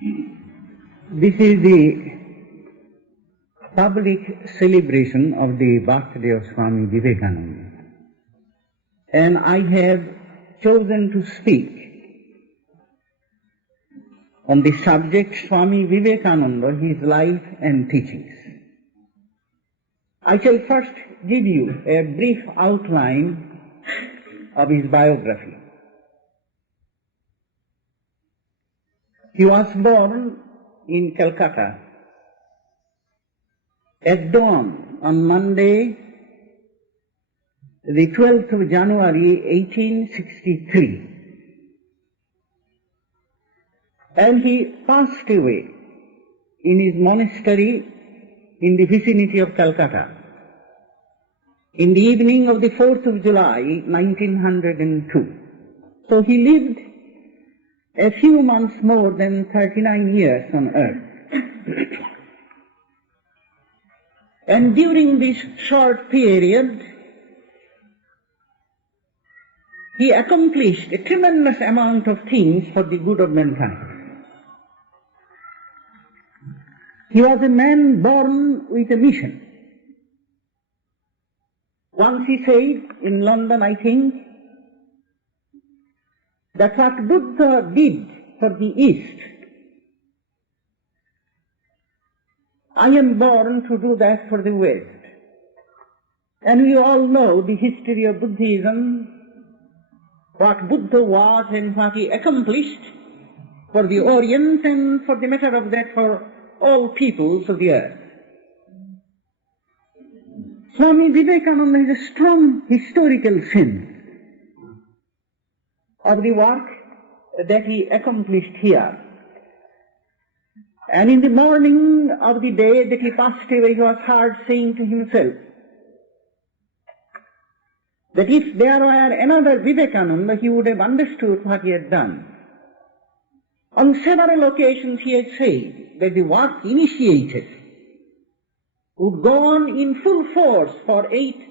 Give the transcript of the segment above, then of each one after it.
This is the public celebration of the birthday of Swami Vivekananda. And I have chosen to speak on the subject Swami Vivekananda, his life and teachings. I shall first give you a brief outline of his biography. He was born in Calcutta at dawn on Monday, the 12th of January 1863. And he passed away in his monastery in the vicinity of Calcutta in the evening of the 4th of July 1902. So he lived a few months more than 39 years on earth. And during this short period, he accomplished a tremendous amount of things for the good of mankind. He was a man born with a mission. Once he said, in London I think, that what Buddha did for the East, I am born to do that for the West. And we all know the history of Buddhism, what Buddha was and what he accomplished for the Orient and, for the matter of that, for all peoples of the earth. Swami Vivekananda has a strong historical sense of the work that he accomplished here. And in the morning of the day that he passed away, he was heard saying to himself that if there were another Vivekananda, he would have understood what he had done. On several occasions he had said that the work initiated would go on in full force for 800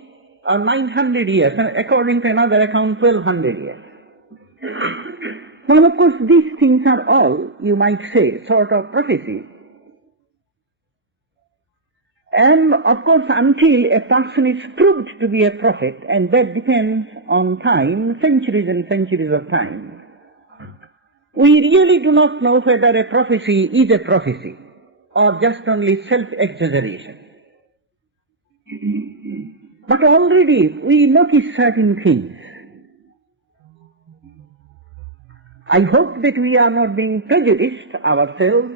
or 900 years, and according to another account, 1200 years. Now, of course, these things are all, you might say, sort of prophecy. And, of course, until a person is proved to be a prophet, and that depends on time, centuries and centuries of time, we really do not know whether a prophecy is a prophecy or just only self-exaggeration. But already we notice certain things. I hope that we are not being prejudiced ourselves,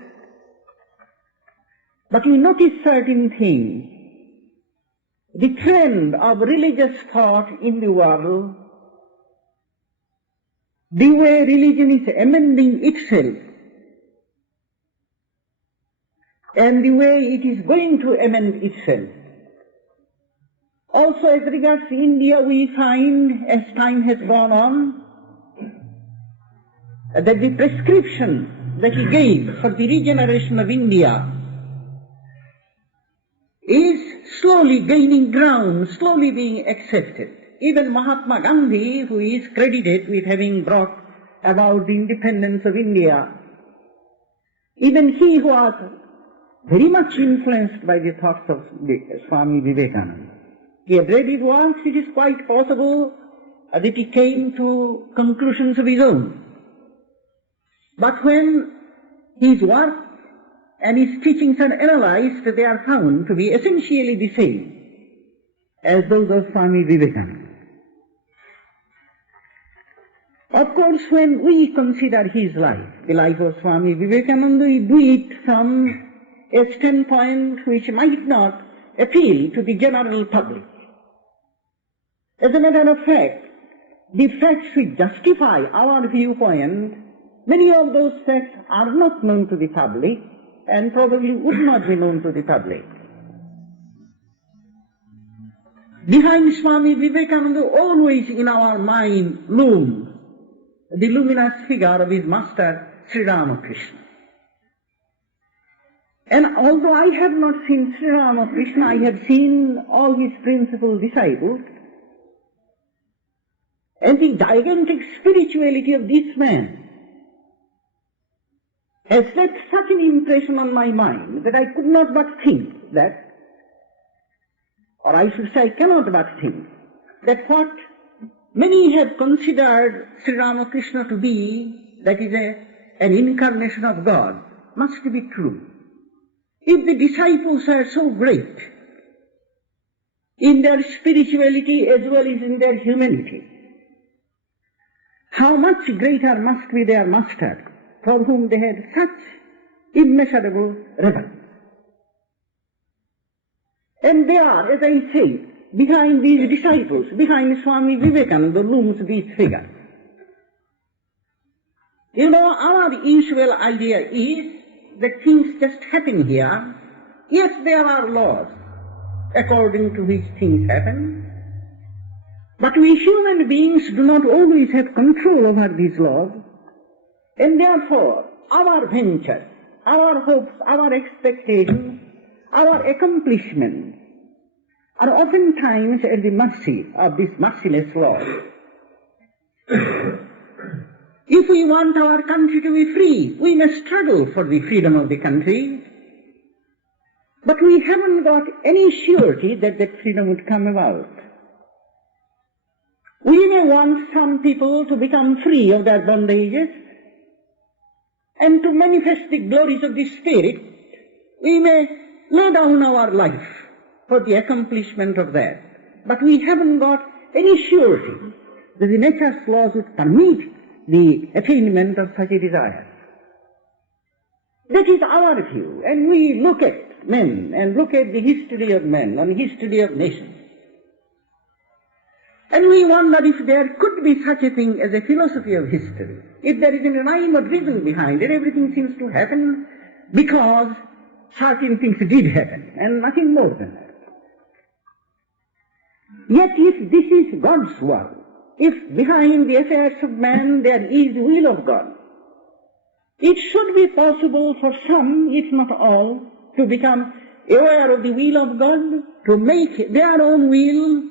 but we notice certain things. The trend of religious thought in the world, the way religion is amending itself, and the way it is going to amend itself. Also, as regards India, we find, as time has gone on, that the prescription that he gave for the regeneration of India is slowly gaining ground, slowly being accepted. Even Mahatma Gandhi, who is credited with having brought about the independence of India, even he was very much influenced by the thoughts of Swami Vivekananda. He had read his works. It is quite possible that he came to conclusions of his own. But when his work and his teachings are analyzed, they are found to be essentially the same as those of Swami Vivekananda. Of course, when we consider his life, the life of Swami Vivekananda, we do it from a standpoint which might not appeal to the general public. As a matter of fact, the facts which justify our viewpoint, many of those facts are not known to the public and probably would not be known to the public. Behind Swami Vivekananda, always in our mind looms the luminous figure of his master, Sri Ramakrishna. And although I have not seen Sri Ramakrishna, I have seen all his principal disciples, and the gigantic spirituality of this man has left such an impression on my mind that I could not but think that, or I should say I cannot but think, that what many have considered Sri Ramakrishna to be, that is an incarnation of God, must be true. If the disciples are so great in their spirituality as well as in their humanity, how much greater must be their master, for whom they had such immeasurable reverence. And there, as I say, behind these disciples, behind Swami Vivekananda, looms this figure. You know, our usual idea is that things just happen here. Yes, there are laws according to which things happen, but we human beings do not always have control over these laws, and therefore our ventures, our hopes, our expectations, our accomplishments are oftentimes at the mercy of this merciless law. If we want our country to be free, we must struggle for the freedom of the country, but we haven't got any surety that that freedom would come about. We may want some people to become free of their bondages and to manifest the glories of the Spirit. We may lay down our life for the accomplishment of that, but we haven't got any surety that the nature's laws would permit the attainment of such a desire. That is our view, and we look at men and look at the history of men and history of nations, and we wonder if there could be such a thing as a philosophy of history. If there is a rhyme or reason behind it, everything seems to happen because certain things did happen, and nothing more than that. Yet if this is God's work, if behind the affairs of man there is the will of God, it should be possible for some, if not all, to become aware of the will of God, to make their own will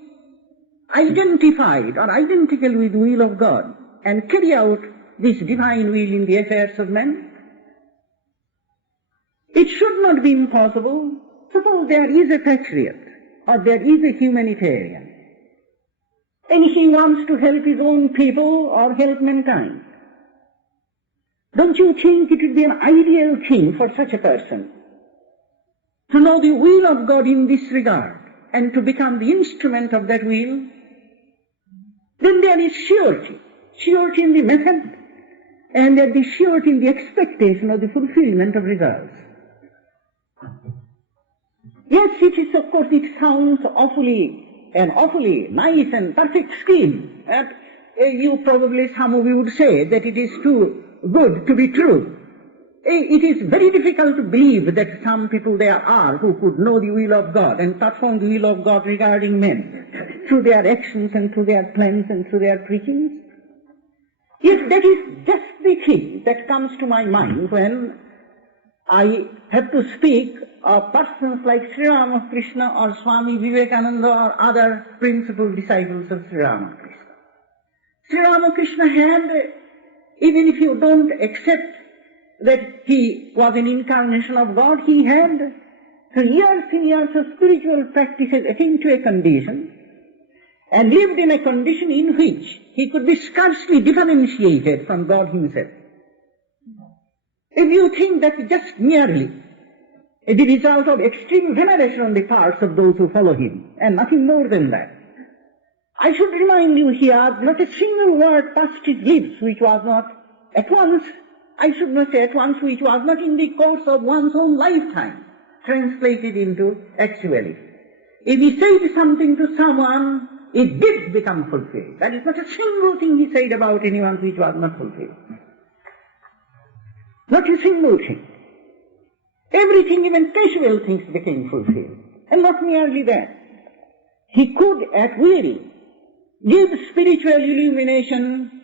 identified or identical with the will of God, and carry out this divine will in the affairs of men. It should not be impossible. Suppose there is a patriot, or there is a humanitarian, and he wants to help his own people or help mankind. Don't you think it would be an ideal thing for such a person to know the will of God in this regard and to become the instrument of that will? Then there is surety in the method, and there is surety in the expectation of the fulfillment of results. Yes, it is, of course, it sounds an awfully nice and perfect scheme. You probably, some of you would say that it is too good to be true. It is very difficult to believe that some people there are who could know the will of God and perform the will of God regarding men through their actions and through their plans and through their preachings. Yet that is just the thing that comes to my mind when I have to speak of persons like Sri Ramakrishna or Swami Vivekananda or other principal disciples of Sri Ramakrishna. Sri Ramakrishna had, even if you don't accept that he was an incarnation of God, he had through years and years of spiritual practices attained to a condition and lived in a condition in which he could be scarcely differentiated from God himself. If you think that just merely the result of extreme veneration on the parts of those who follow him, and nothing more than that, I should remind you here, not a single word passed his lips which was not at once, I should not say at once, which was not in the course of one's own lifetime translated into actuality. If he said something to someone, it did become fulfilled. That is not a single thing he said about anyone which was not fulfilled. Not a single thing. Everything, even casual things, became fulfilled. And not merely that. He could, at will, give spiritual illumination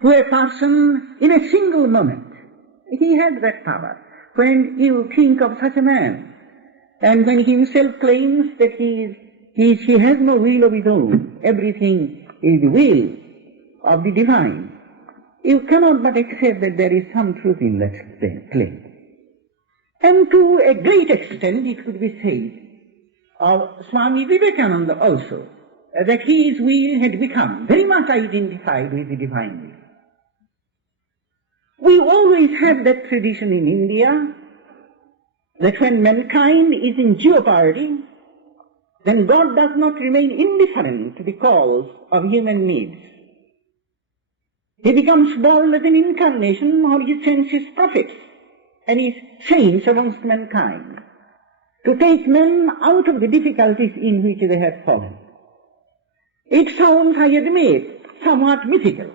to a person in a single moment. He had that power. When you think of such a man, and when he himself claims that he has no will of his own, everything is the will of the divine, you cannot but accept that there is some truth in that claim. And to a great extent it could be said of Swami Vivekananda also, that his will had become very much identified with the divine will. We always had that tradition in India, that when mankind is in jeopardy, then God does not remain indifferent to the cause of human needs. He becomes bold as an incarnation, or he sends his prophets and his saints amongst mankind to take men out of the difficulties in which they have fallen. It sounds, I admit, somewhat mythical,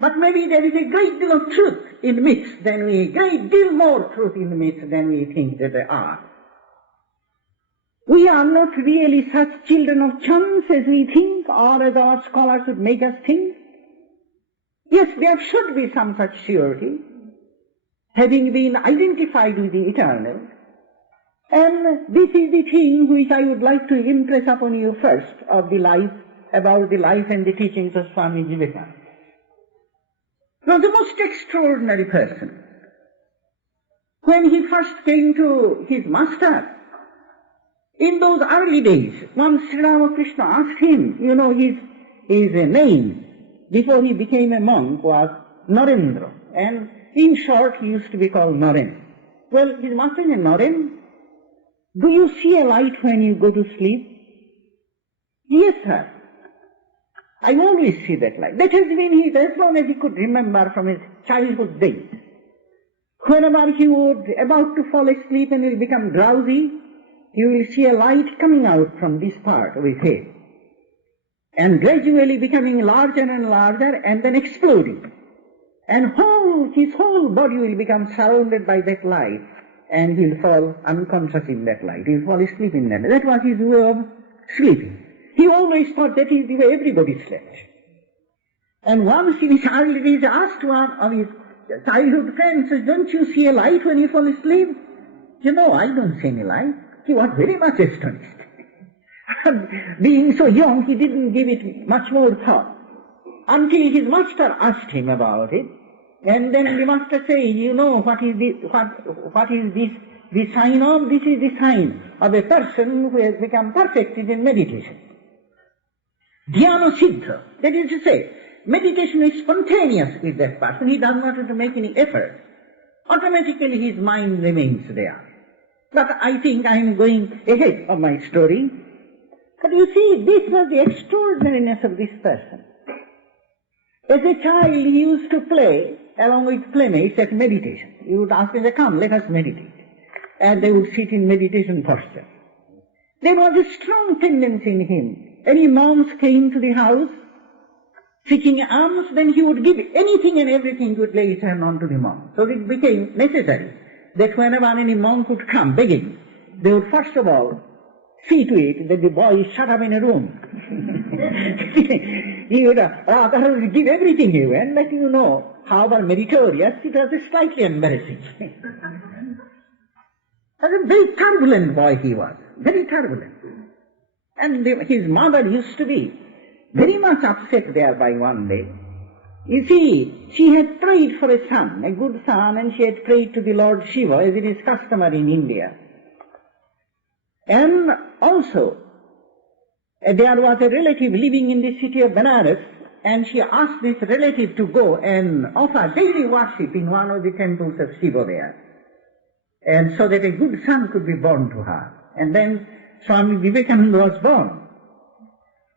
but maybe there is a great deal of truth in myths a great deal more truth in the myths than we think that there are. We are not really such children of chance as we think, or as our scholars would make us think. Yes, there should be some such surety, having been identified with the eternal. And this is the thing which I would like to impress upon you first of the life, about the life and the teachings of Swami Vivekananda. He was a most extraordinary person. When he first came to his master, in those early days, once Sri Ramakrishna asked him, his name before he became a monk was Narendra, and in short he used to be called Naren. Well, his master said, Naren, do you see a light when you go to sleep? Yes, sir. I always see that light. That has been his, as long as he could remember from his childhood days. Whenever he would about to fall asleep and will become drowsy, you will see a light coming out from this part of his head, and gradually becoming larger and larger, and then exploding. And his whole body will become surrounded by that light, and he will fall unconscious in that light. He will fall asleep in that. That was his way of sleeping. He always thought that is the way everybody slept. And once in his early days asked one of his childhood friends, don't you see a light when you fall asleep? I don't see any light. He was very much astonished. Being so young, he didn't give it much more thought, until his master asked him about it. And then the master said, what is this the sign of? This is the sign of a person who has become perfected in meditation. Dhyana Siddha, that is to say, meditation is spontaneous with that person. He does not have to make any effort. Automatically his mind remains there. But I think I am going ahead of my story. But you see, this was the extraordinariness of this person. As a child, he used to play along with playmates at meditation. He would ask them, come, let us meditate. And they would sit in meditation posture. There was a strong tendency in him. Any monks came to the house seeking alms, then he would give anything and everything, he would lay his hand on to the monk. So it became necessary that whenever any monk would come begging, they would first of all see to it that the boy is shut up in a room. He would rather give everything he would, and let you know, however meritorious, it was slightly embarrassing. A very turbulent boy he was, very turbulent. And his mother used to be very much upset thereby one day. You see, she had prayed for a son, a good son, and she had prayed to the Lord Shiva, as it is customary in India. And also, there was a relative living in the city of Benares, and she asked this relative to go and offer daily worship in one of the temples of Shiva there, and so that a good son could be born to her. And then Swami Vivekananda was born.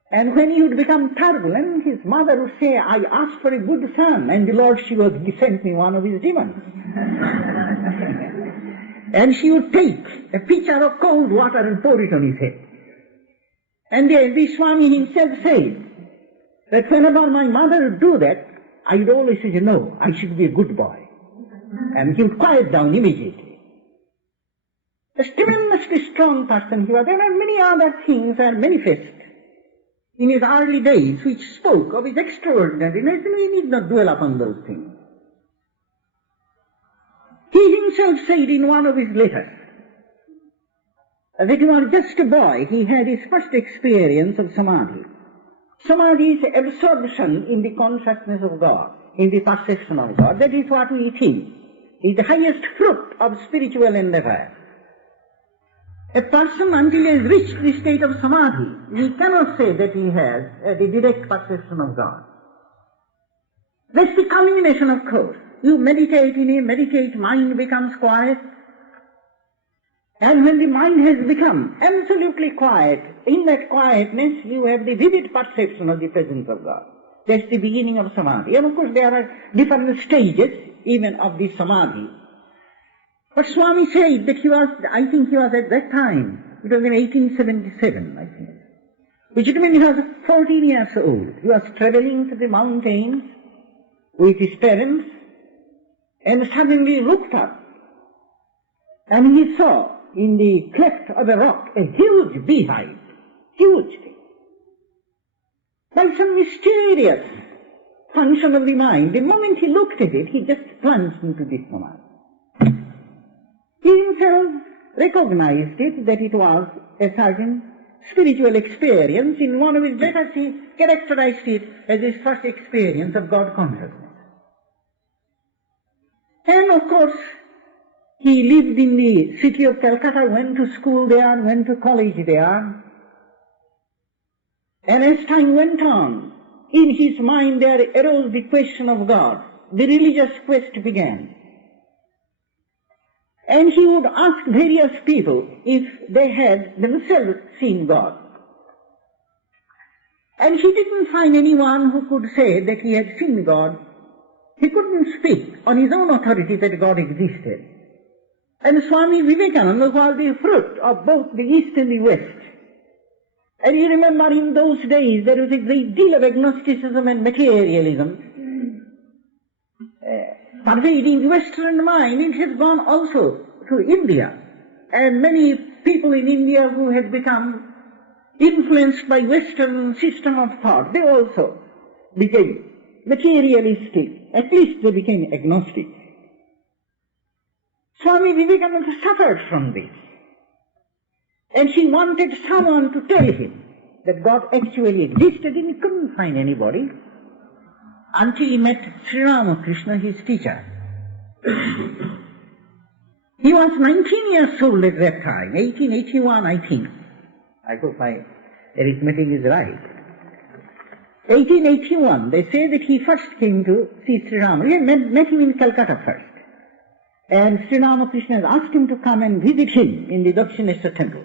And when he would become turbulent, his mother would say, I asked for a good son, and the Lord Shiva sent me one of his demons. And she would take a pitcher of cold water and pour it on his head. And the Swami himself said that whenever my mother would do that, I would always say, no, I should be a good boy. And he would quiet down immediately. A tremendously strong person he was. There were many other things that manifest in his early days which spoke of his extraordinariness, and we need not dwell upon those things. He himself said in one of his letters that when he was just a boy, he had his first experience of samadhi. Samadhi is absorption in the consciousness of God. in the perception of God. That is what we think is the highest fruit of spiritual endeavor. A person, until he has reached the state of samadhi, he cannot say that he has the direct perception of God. That's the culmination, of course. You meditate in a meditate, mind becomes quiet. And when the mind has become absolutely quiet, in that quietness you have the vivid perception of the presence of God. That's the beginning of samadhi. And of course there are different stages even of the samadhi. But Swami said that I think he was at that time, it was in 1877, I think, which means he was 14 years old. He was traveling to the mountains with his parents and suddenly looked up and he saw in the cleft of a rock a huge beehive, huge thing. By some mysterious function of the mind, the moment he looked at it, he just plunged into this samadhi. He himself recognized it, that it was a certain spiritual experience. In one of his letters he characterized it as his first experience of God consciousness. And of course, he lived in the city of Calcutta, went to school there, went to college there. And as time went on, in his mind there arose the question of God. The religious quest began. And he would ask various people if they had themselves seen God. And he didn't find anyone who could say that he had seen God. He couldn't speak on his own authority that God existed. And Swami Vivekananda was the fruit of both the East and the West. And you remember in those days there was a great deal of agnosticism and materialism pervading the Western mind. It has gone also to India. And many people in India who had become influenced by Western system of thought, they also became materialistic. At least they became agnostic. Swami Vivekananda suffered from this. And he wanted someone to tell him that God actually existed, and he couldn't find anybody until he met Sri Ramakrishna, his teacher. He was 19 years old at that time, 1881 I think. I hope my arithmetic is right. 1881, they say that he first came to see Sri Ramakrishna. He met him in Calcutta first. And Sri Ramakrishna asked him to come and visit him in the Dakshineshwar temple.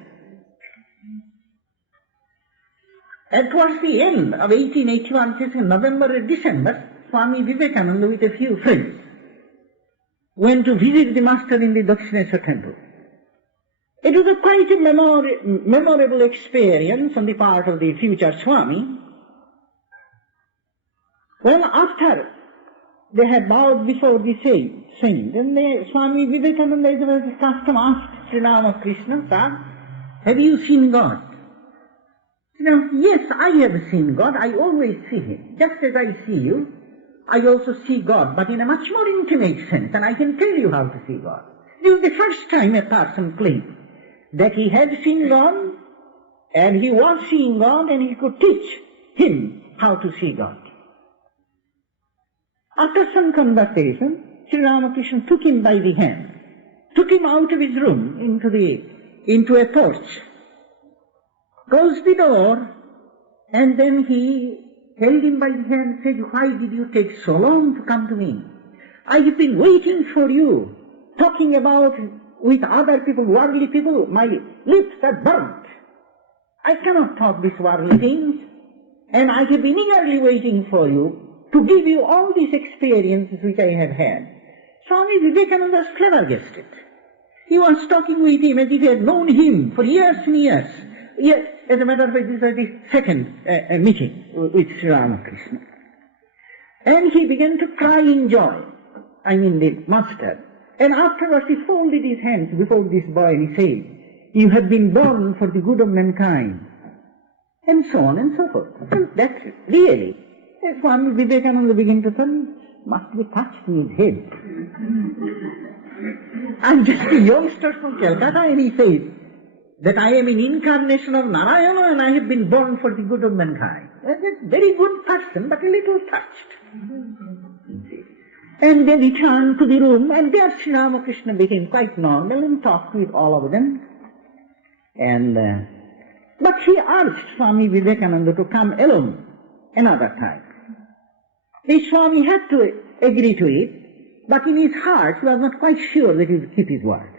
And towards the end of 1881, it is in November or December, Swami Vivekananda with a few friends went to visit the master in the Dakshineshwar temple. It was quite a memorable experience on the part of the future Swami. Well, after they had bowed before the saint, and Swami Vivekananda, as was his custom, asked Sri Ramakrishna, "Sir, have you seen God?" "Yes, I have seen God. I always see Him. Just as I see you, I also see God, but in a much more intimate sense, and I can tell you how to see God." This was the first time a person claimed that he had seen God, and he was seeing God, and he could teach him how to see God. After some conversation, Sri Ramakrishna took him by the hand, took him out of his room into a porch, closed the door, and then he held him by the hand and said, "Why did you take so long to come to me? I have been waiting for you, talking about with other people, worldly people. My lips are burnt. I cannot talk these worldly things, and I have been eagerly waiting for you to give you all these experiences which I have had." Swami Vivekananda was flabbergasted. He was talking with him as if he had known him for years and years. Yes, as a matter of fact, this was the second meeting with Sri Ramakrishna. And he began to cry in joy, the master. And afterwards he folded his hands before this boy and he said, "You have been born for the good of mankind." And so on and so forth. And that really, as Swami Vivekananda began to think, must be touched in his head. I'm just a youngster from Calcutta, and he says that I am an incarnation of Narayana and I have been born for the good of mankind. That's a very good person, but a little touched. And they returned to the room, and there Sri Ramakrishna became quite normal and talked with all of them. But he urged Swami Vivekananda to come alone another time. The Swami had to agree to it, but in his heart he was not quite sure that he would keep his word.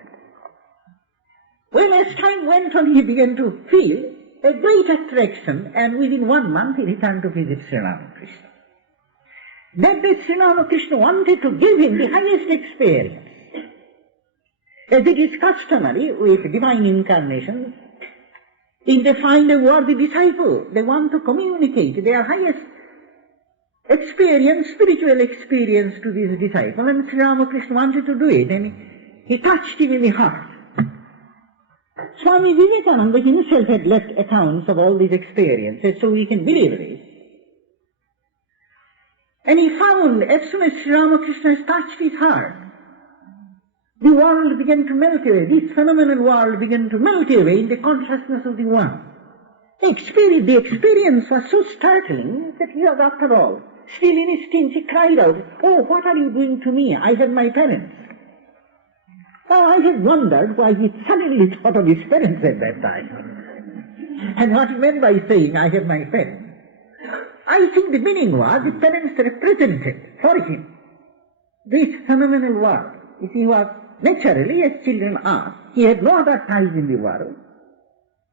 Well, as time went on, he began to feel a great attraction, and within 1 month he returned to visit Sri Ramakrishna. That day Sri Ramakrishna wanted to give him the highest experience. As it is customary with divine incarnations, if they find a worthy disciple, they want to communicate their highest experience, spiritual experience to this disciple, and Sri Ramakrishna wanted to do it, and he touched him in the heart. Swami Vivekananda himself had left accounts of all these experiences, so we can believe this. And he found, as soon as Sri Ramakrishna touched his heart, the world began to melt away. This phenomenal world began to melt away in the consciousness of the One. The experience was so startling that he was, after all, still in his teens, he cried out, "Oh, what are you doing to me? I have my parents." Now, I had wondered why he suddenly thought of his parents at that time, and what he meant by saying, "I have my parents." I think the meaning was the parents represented for him this phenomenal world. You see, he was naturally, as children are, he had no other ties in the world,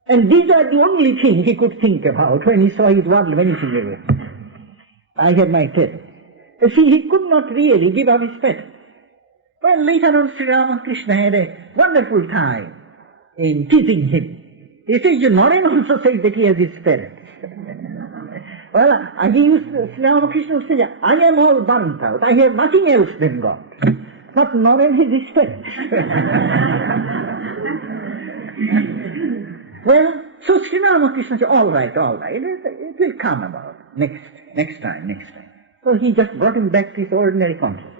and these are the only things he could think about when he saw his world vanishing away. I have my parents. You see, he could not really give up his parents. Well, later on, Sri Ramakrishna had a wonderful time in teasing him. He says, Noren also says that he has his parents. Well, Sri Ramakrishna would say, "I am all burnt out. I have nothing else than God." But Noren has his parents. Well, so Sri Ramakrishna said, all right, it will come about next time. So he just brought him back to his ordinary consciousness.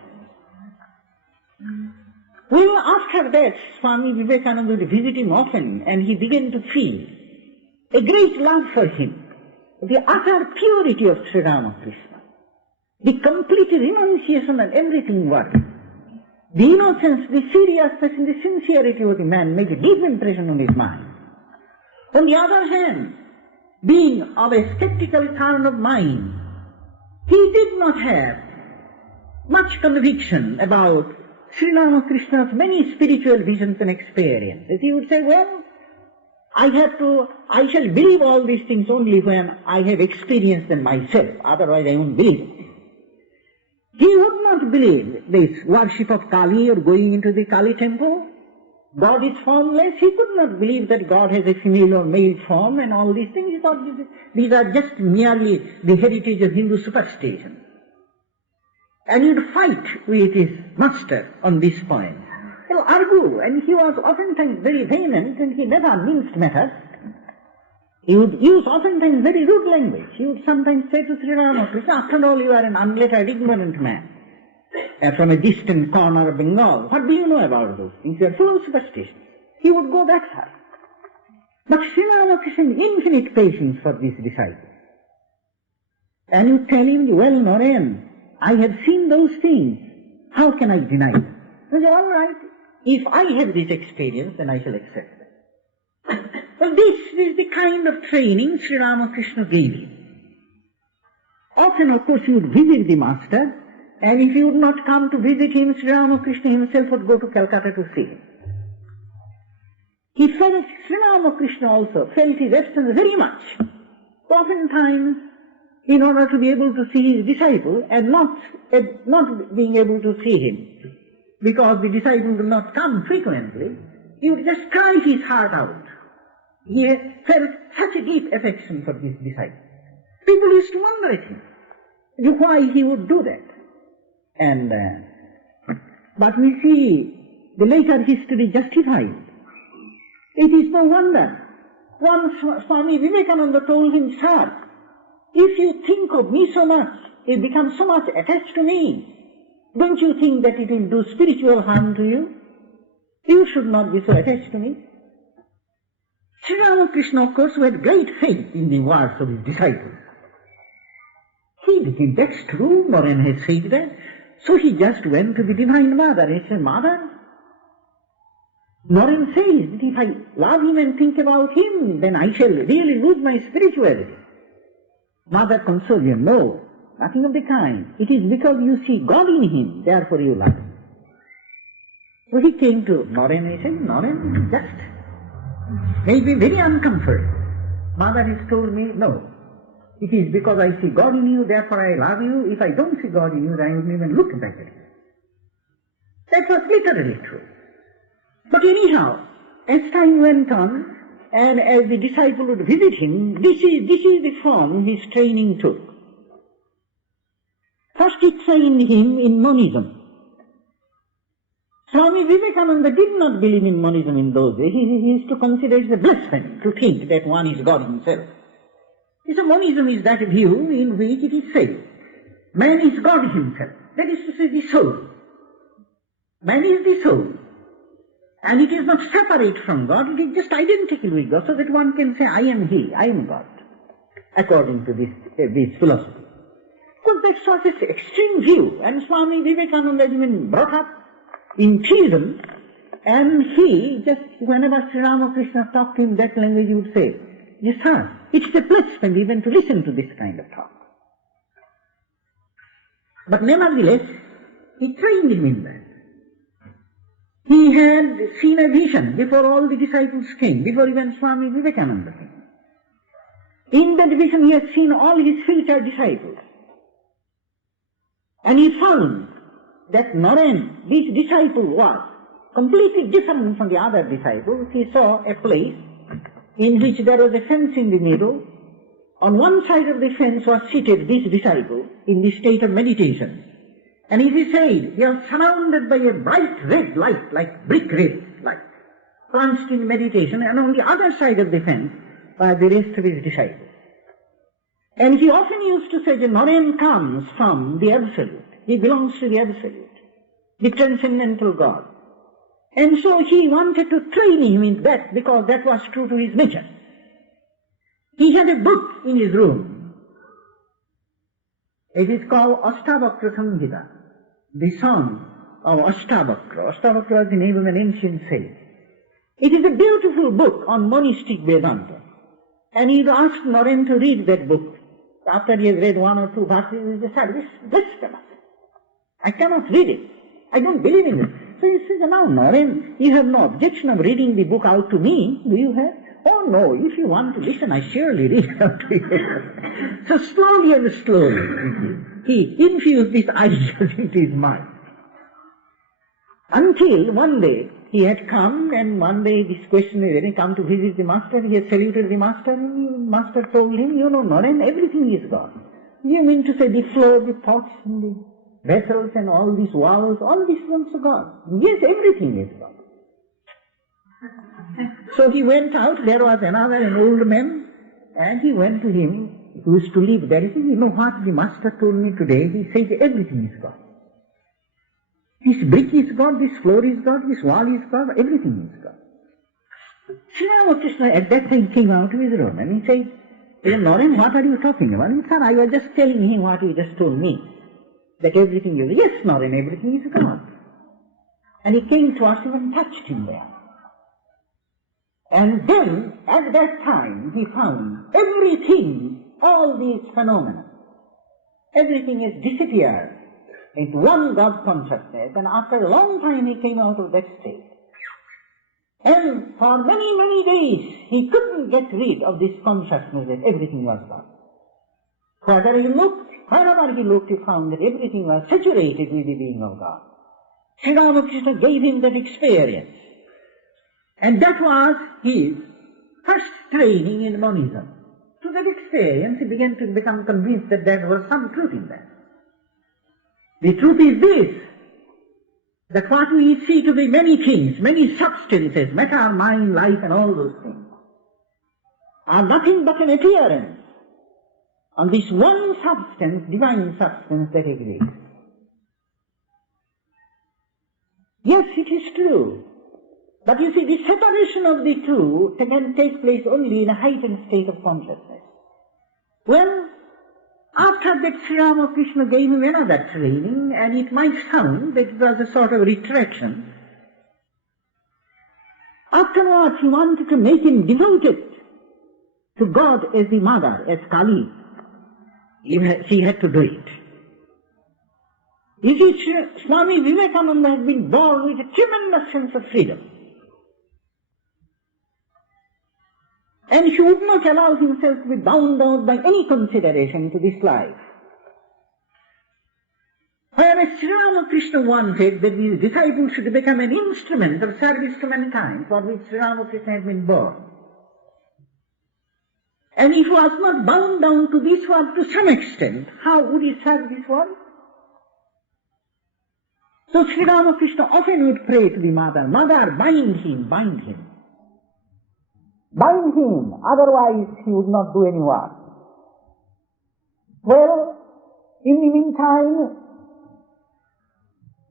Well, after that, Swami Vivekananda would visit him often, and he began to feel a great love for him, the utter purity of Sri Ramakrishna, the complete renunciation of everything worldly, the innocence, the seriousness, and the sincerity of the man made a deep impression on his mind. On the other hand, being of a skeptical turn of mind, he did not have much conviction about Sri Ramakrishna's many spiritual visions and experiences. He would say, well, I shall believe all these things only when I have experienced them myself, otherwise I won't believe it. He would not believe this worship of Kali or going into the Kali temple. God is formless. He could not believe that God has a female or male form and all these things. He thought these are just merely the heritage of Hindu superstition. And he would fight with his master on this point. He would argue, and he was oftentimes very vehement, and he never minced matters. He would use oftentimes very rude language. He would sometimes say to Sri Ramakrishna, "After all, you are an unlettered, ignorant man, and from a distant corner of Bengal. What do you know about those things? You are full of superstitions." He would go that far. But Sri Ramakrishna had infinite patience for this disciple. And you tell him, "Well, Noren, I have seen those things. How can I deny them?" He said, "All right, if I have this experience, then I shall accept them." Well, this is the kind of training Sri Ramakrishna gave him. Often, of course, he would visit the master, and if he would not come to visit him, Sri Ramakrishna himself would go to Calcutta to see him. Sri Ramakrishna also felt his absence very much. Oftentimes, in order to be able to see his disciple and not being able to see him, because the disciple will not come frequently, he would just cry his heart out. He felt such a deep affection for his disciple. People used to wonder at him why he would do that. But we see the later history justified. It is no wonder. Once Swami Vivekananda told him, "Sir, if you think of me so much, you become so much attached to me, don't you think that it will do spiritual harm to you? You should not be so attached to me." Sri Ramakrishna, of course, who had great faith in the words of his disciples, he became, "That's true, Moran has said that. So he just went to the Divine Mother and said, Mother, Naren says that if I love him and think about him, then I shall really lose my spirituality. Mother consoled him, no, nothing of the kind. It is because you see God in him, therefore you love him. So he came to Naren and he said, Naren, just may be very uncomfortable. Mother has told me, no, it is because I see God in you, therefore I love you. If I don't see God in you, then I wouldn't even look back at you. That was literally true. But anyhow, as time went on, and as the disciple would visit him, this is the form his training took. First he trained him in monism. Swami Vivekananda did not believe in monism in those days. He used to consider it a blasphemy to think that one is God himself. He said monism is that view in which it is said, man is God himself. That is to say, the soul. Man is the soul. And it is not separate from God, it is just identical with God, so that one can say, I am He, I am God, according to this philosophy. Because that was an extreme view, and Swami Vivekananda has been brought up in theism, and he just, whenever Sri Ramakrishna talked in that language, he would say, yes sir, it's a blasphemy even to listen to this kind of talk. But nevertheless, he trained him in that. He had seen a vision before all the disciples came, before even Swami Vivekananda came. In that vision he had seen all his future disciples. And he found that Naren, this disciple, was completely different from the other disciples. He saw a place in which there was a fence in the middle. On one side of the fence was seated this disciple in the state of meditation. And if he said, he was surrounded by a bright red light, like brick red light, plunged in meditation, and on the other side of the fence were the rest of his disciples. And he often used to say that Naren comes from the Absolute. He belongs to the Absolute, the transcendental God. And so he wanted to train him in that, because that was true to his nature. He had a book in his room. It is called Ashtavakra Samhita, the song of Ashtavakra. Ashtavakra was the name of an ancient sage. It is a beautiful book on monistic Vedanta. And he asked Naren to read that book. After he has read one or two verses, he said, this is blasphemous. I cannot read it. I don't believe in it. So he says, now Naren, you have no objection of reading the book out to me, do you have? Oh no, if you want to listen, I surely read it out to you. So slowly and slowly, he infused these ideas into his mind. Until one day, he had come, and one day this questioner had come to visit the master. He had saluted the master, and the master told him, you know, Naren, everything is God. You mean to say the floor, the pots, and the vessels, and all these walls, all these belongs to God. Yes, everything is God. So he went out. There was an old man, and he went to him, who used to live there. He said, you know what the master told me today? He said, everything is God. This brick is God, this floor is God, this wall is God, everything is God. Sri Ramakrishna at that time came out of his room, and he said, Naren, what are you talking about? He said, I was just telling him what he just told me, that everything is, yes, Naren, everything is God. And he came towards him and touched him there. And then, at that time, he found everything, all these phenomena, everything has disappeared into one God consciousness, and after a long time he came out of that state. And for many, many days, he couldn't get rid of this consciousness that everything was God. Wherever he looked, he found that everything was saturated with the being of God. Sri Ramakrishna gave him that experience. And that was his first training in monism. Through that experience, he began to become convinced that there was some truth in that. The truth is this, that what we see to be many things, many substances, matter, mind, life, and all those things, are nothing but an appearance on this one substance, divine substance that exists. Yes, it is true. But you see, the separation of the two can take place only in a heightened state of consciousness. When After that, Sri Ramakrishna gave him another training, and it might sound that it was a sort of retraction. Afterwards, he wanted to make him devoted to God as the mother, as Kali. He had to do it. You see, Swami Vivekananda had been born with a tremendous sense of freedom. And he would not allow himself to be bound out by any consideration to this life. Whereas Sri Ramakrishna wanted that his disciples should become an instrument of service to mankind, for which Sri Ramakrishna had been born. And if he was not bound down to this world to some extent, how would he serve this world? So Sri Ramakrishna often would pray to the mother, "Mother, bind him, bind him. Bind him, otherwise he would not do any work." Well, in the meantime,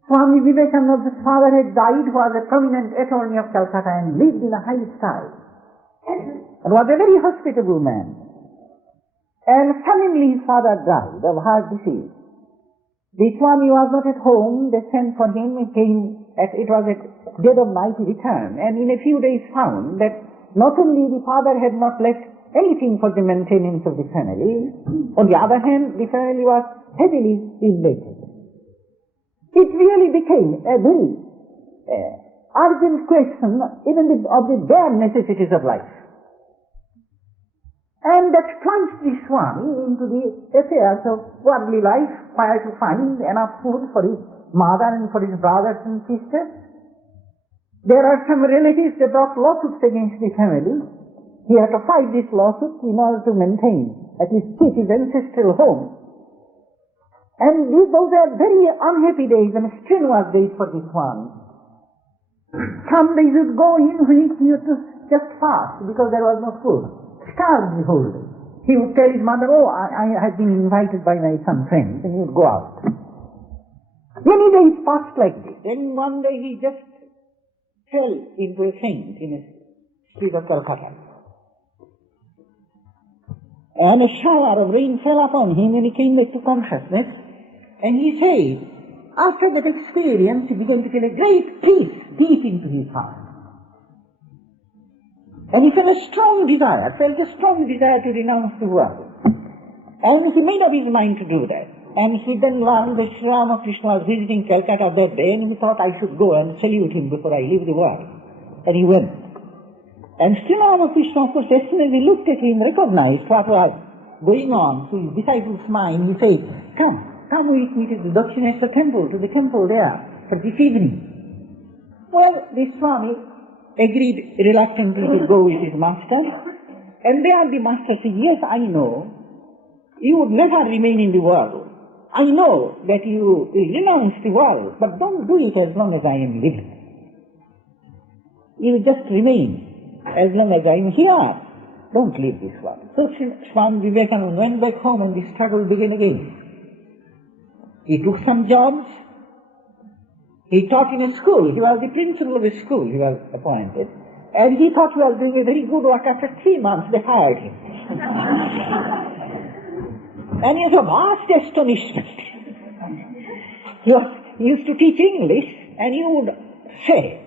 Swami Vivekananda's father had died, who was a prominent attorney of Calcutta and lived in a high style, and was a very hospitable man. And suddenly his father died of heart disease. The Swami was not at home. They sent for him. He came, it was at dead of night he returned, and in a few days found that not only the father had not left anything for the maintenance of the family, on the other hand, the family was heavily indebted. It really became a very urgent question even of the bare necessities of life. And that plunged the Swami into the affairs of worldly life, where to find enough food for his mother and for his brothers and sisters. There are some relatives that brought lawsuits against the family. He had to fight this lawsuit in order to maintain, at least keep his ancestral home. And those were very unhappy days and strenuous days for this one. Some days he would go in which he had to just fast because there was no food. Starved the whole day. He would tell his mother, "Oh, I have been invited by my some friends," and he would go out. Many days passed like this. Then one day he just fell into a faint in a street of Calcutta. And a shower of rain fell upon him and he came back to consciousness. And he said, after that experience, he began to feel a great peace deep into his heart. And he felt a strong desire to renounce the world. And he made up his mind to do that. And he then learned that Sri Ramakrishna was visiting Calcutta that day, and he thought, "I should go and salute him before I leave the world." And he went. And Sri Ramakrishna, of course, as soon as he looked at him, recognized what was going on to his disciple's mind. He said, come with me to the Dakshineshwar temple, to the temple there, for this evening." Well, the Swami agreed reluctantly to go with his master. And there the master said, "Yes, I know. You would never remain in the world. I know that you will renounce the world, but don't do it as long as I am living. You just remain as long as I am here. Don't leave this world." So Swami Vivekananda went back home and the struggle began again. He took some jobs. He taught in a school. He was the principal of a school. He was appointed. And he thought he was doing a very good work. After 3 months, they fired him. And he was a vast astonishment. He used to teach English, and he would say,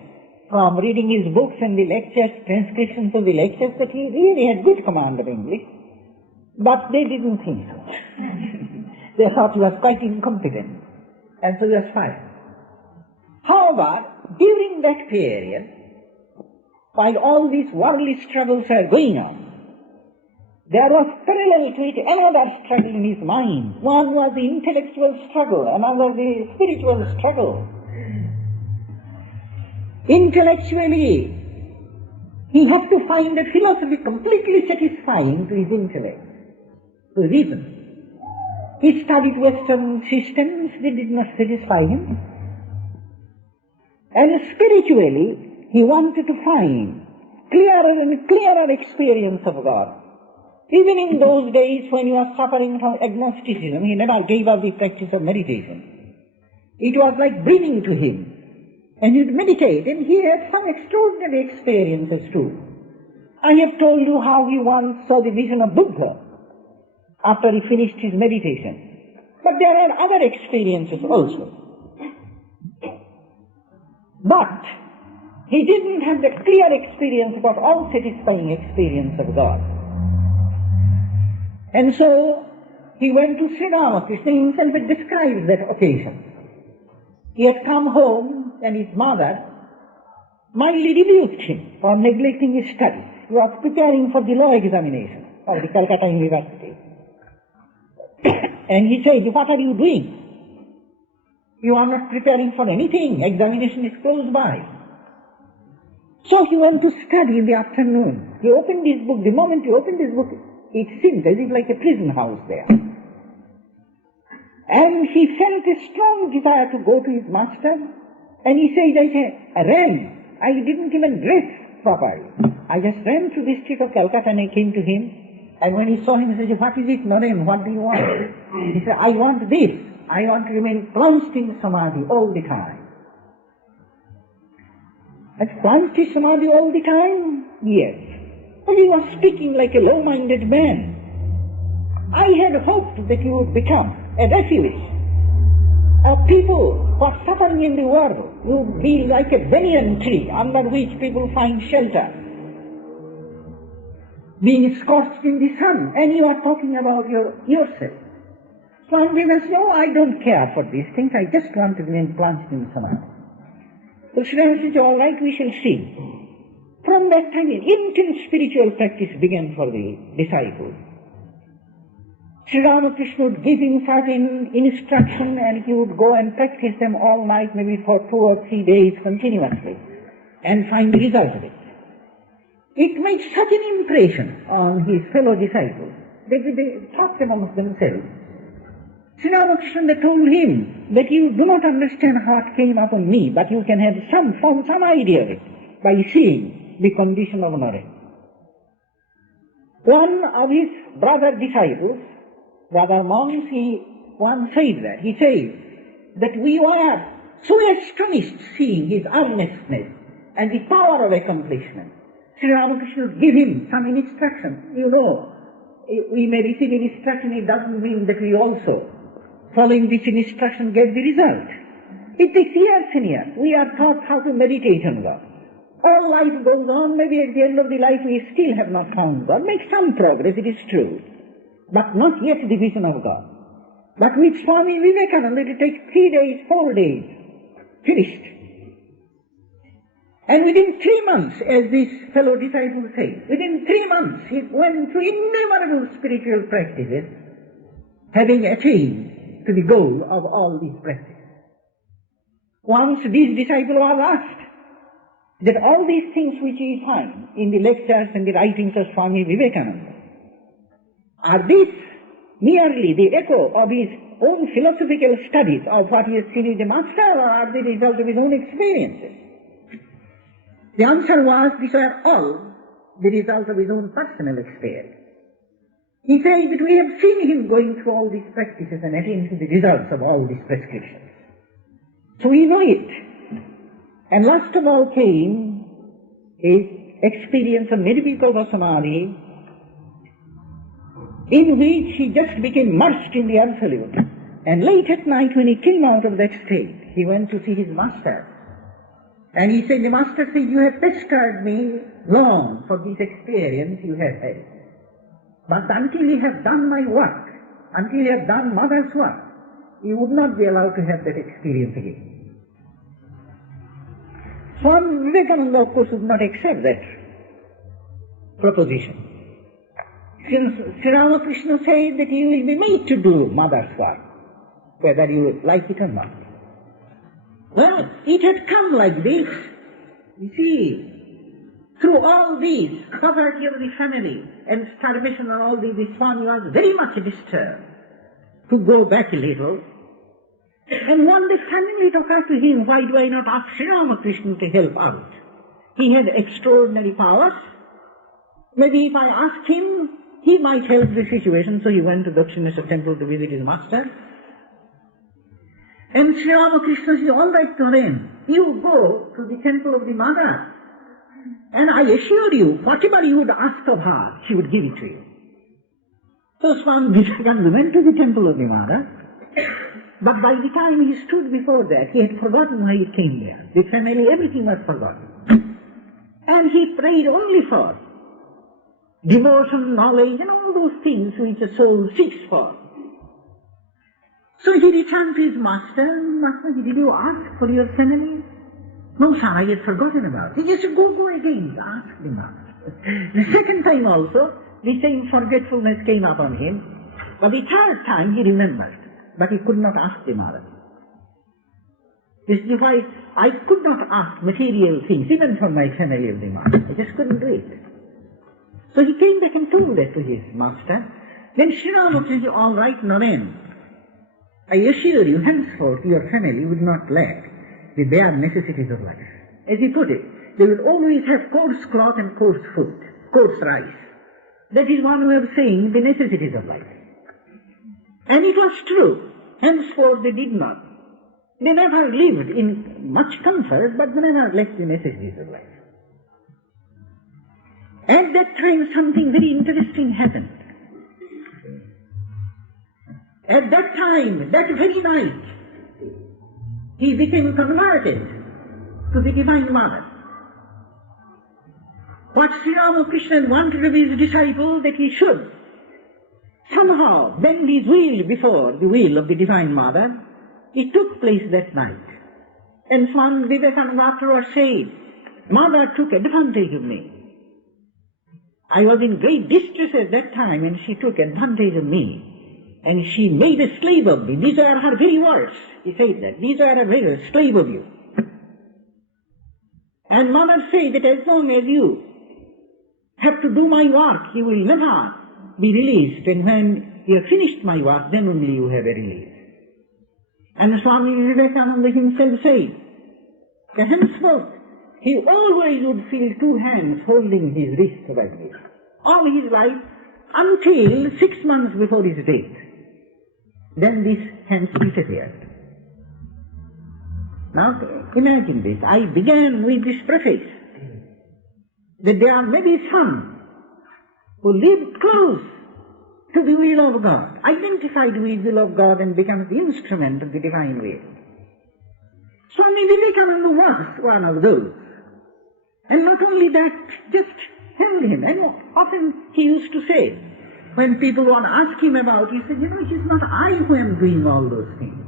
from reading his books and the lectures, transcriptions of the lectures, that he really had good command of English. But they didn't think so. They thought he was quite incompetent. And so he was fired. However, during that period, while all these worldly struggles were going on, there was parallel to it another struggle in his mind. One was the intellectual struggle, another the spiritual struggle. Intellectually, he had to find a philosophy completely satisfying to his intellect, to reason. He studied Western systems, they did not satisfy him. And spiritually, he wanted to find clearer and clearer experience of God. Even in those days when he was suffering from agnosticism, he never gave up the practice of meditation. It was like breathing to him. And he'd meditate, and he had some extraordinary experiences too. I have told you how he once saw the vision of Buddha. after he finished his meditation. But there are other experiences also. But he didn't have the clear experience about all-satisfying experience of God. And so he went to Sri Ramakrishna. He himself had described that occasion. He had come home and his mother mildly rebuked him for neglecting his studies. He was preparing for the law examination of the Calcutta University. And he said, "What are you doing? You are not preparing for anything. Examination is close by." So he went to study in the afternoon. He opened his book. The moment he opened his book, it seemed as if like a prison house there. And he felt a strong desire to go to his master. And he said, I ran. I didn't even dress properly. I just ran to the street of Calcutta and I came to him. And when he saw him, he said, "What is it, Naren? What do you want?" He said, "I want this. I want to remain plunged in samadhi all the time." And plunged in samadhi all the time? Yes. But he was speaking like a low-minded man. I had hoped that you would become a refuge of people who are suffering in the world. You would be like a banyan tree under which people find shelter, being scorched in the sun, and you are talking about yourself. Swami says, "No, I don't care for these things. I just want to remain plunged in samadhi." So Sri Ramakrishna said, "All right, we shall see." From that time, intense spiritual practice began for the disciples. Sri Ramakrishna would give him certain instruction and he would go and practice them all night, maybe for 2 or 3 days continuously, and find the result of it. It made such an impression on his fellow disciples that they talked amongst themselves. Sri Ramakrishna told him that you do not understand how it came upon me, but you can have some idea of it by seeing the condition of knowledge. One of his brother disciples, brother monks, he once said that. He said that we were so astonished seeing his earnestness and the power of accomplishment. Sri Ramakrishna would give him some instruction. You know, we may receive instruction, it doesn't mean that we also, following this instruction, get the result. It takes years and years. We are taught how to meditate on God. All life goes on, maybe at the end of the life we still have not found God. Make some progress, it is true, but not yet the vision of God. But with Swami Vivekananda, it takes 3 days, 4 days, finished. And within 3 months, as this fellow disciple said, within 3 months he went through innumerable spiritual practices, having attained to the goal of all these practices. Once this disciple was asked that all these things which we find in the lectures and the writings of Swami Vivekananda, are these merely the echo of his own philosophical studies of what he has seen in the master, or are they the result of his own experiences? The answer was, these are all the result of his own personal experience. He said that we have seen him going through all these practices and attaining to the results of all these prescriptions. So we know it. And last of all came his experience of Nirvikalpa Samadhi, in which he just became immersed in the absolute. And late at night, when he came out of that state, he went to see his master. And he said, the master said, "You have pestered me long for this experience you have had. But until you have done my work, until you have done mother's work, you would not be allowed to have that experience again." Swami Vivekananda, of course, would not accept that proposition. Since Sri Ramakrishna said that you will be made to do mother's work, whether you like it or not. Well, it had come like this. You see, through all these, poverty of the family and starvation and all this, the Swami was very much disturbed to go back a little. And one day suddenly it occurred to him, why do I not ask Sri Ramakrishna to help out? He had extraordinary powers. Maybe if I asked him, he might help the situation. So he went to Dakshineshwar temple to visit his master. And Sri Ramakrishna said, "All right, Naren, you go to the temple of the mother, and I assure you, whatever you would ask of her, she would give it to you." So Swami Vivekananda went to the temple of Vimara, but by the time he stood before that, he had forgotten why he came there. The family, everything was forgotten. And he prayed only for devotion, knowledge, and all those things which a soul seeks for. So he returned to his master. Master, did you ask for your family? No, sir, I had forgotten about it. He just said, go again, ask him out. The second time also, the same forgetfulness came upon him. But the third time he remembered, but he could not ask the mother. This is why I could not ask material things, even from my family of the mother. I just couldn't do it. So he came back and told that to his master. Then Sri Ramakrishna said, all right, Naren, I assure you, henceforth your family would not lack the bare necessities of life. As he put it, they would always have coarse cloth and coarse food, coarse rice. That is one way of saying the necessities of life. And it was true. Henceforth they did not. They never lived in much comfort, but they never lacked the necessities of life. At that time something very interesting happened. At that time, that very night, he became converted to the Divine Mother. What Sri Ramakrishna wanted of his disciple, that he should somehow bend his will before the will of the Divine Mother, it took place that night. And Swami Vivekananda afterwards said, Mother took advantage of me. I was in great distress at that time, and she took advantage of me. And she made a slave of me. These are her very words. He said that. These are a very slave of you. And Mother said that as long as you have to do my work, you will never be released. And when you have finished my work, then only you have a release. And Swami Vivekananda himself said that henceforth he always would feel two hands holding his wrist like this, all his life, until 6 months before his death. Then these hands disappeared. Now imagine this. I began with this preface, that there may be some who live close to the will of God, identified with the will of God, and becomes the instrument of the divine will. Swami Vivekananda was one of those. And not only that, just held him. And often he used to say, when people want to ask him about, he said, it is not I who am doing all those things.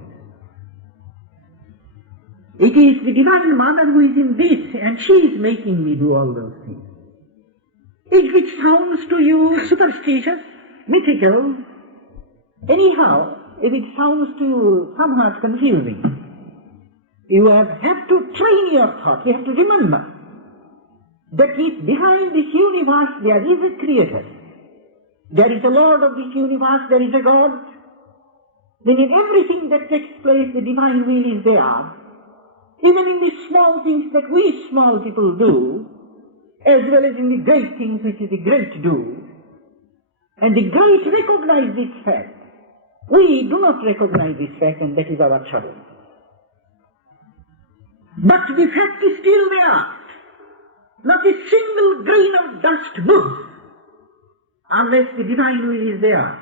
It is the Divine Mother who is in this, and she is making me do all those things. If it sounds to you superstitious, mythical, anyhow, if it sounds to you somewhat confusing, you have to train your thought. You have to remember that if behind this universe there is a creator, there is a Lord of this universe, there is a God, then in everything that takes place the divine will is there. Even in the small things that we small people do, as well as in the great things which the great do. And the great recognize this fact. We do not recognize this fact, and that is our trouble. But the fact is still there. Not a single grain of dust moves unless the divine will is there.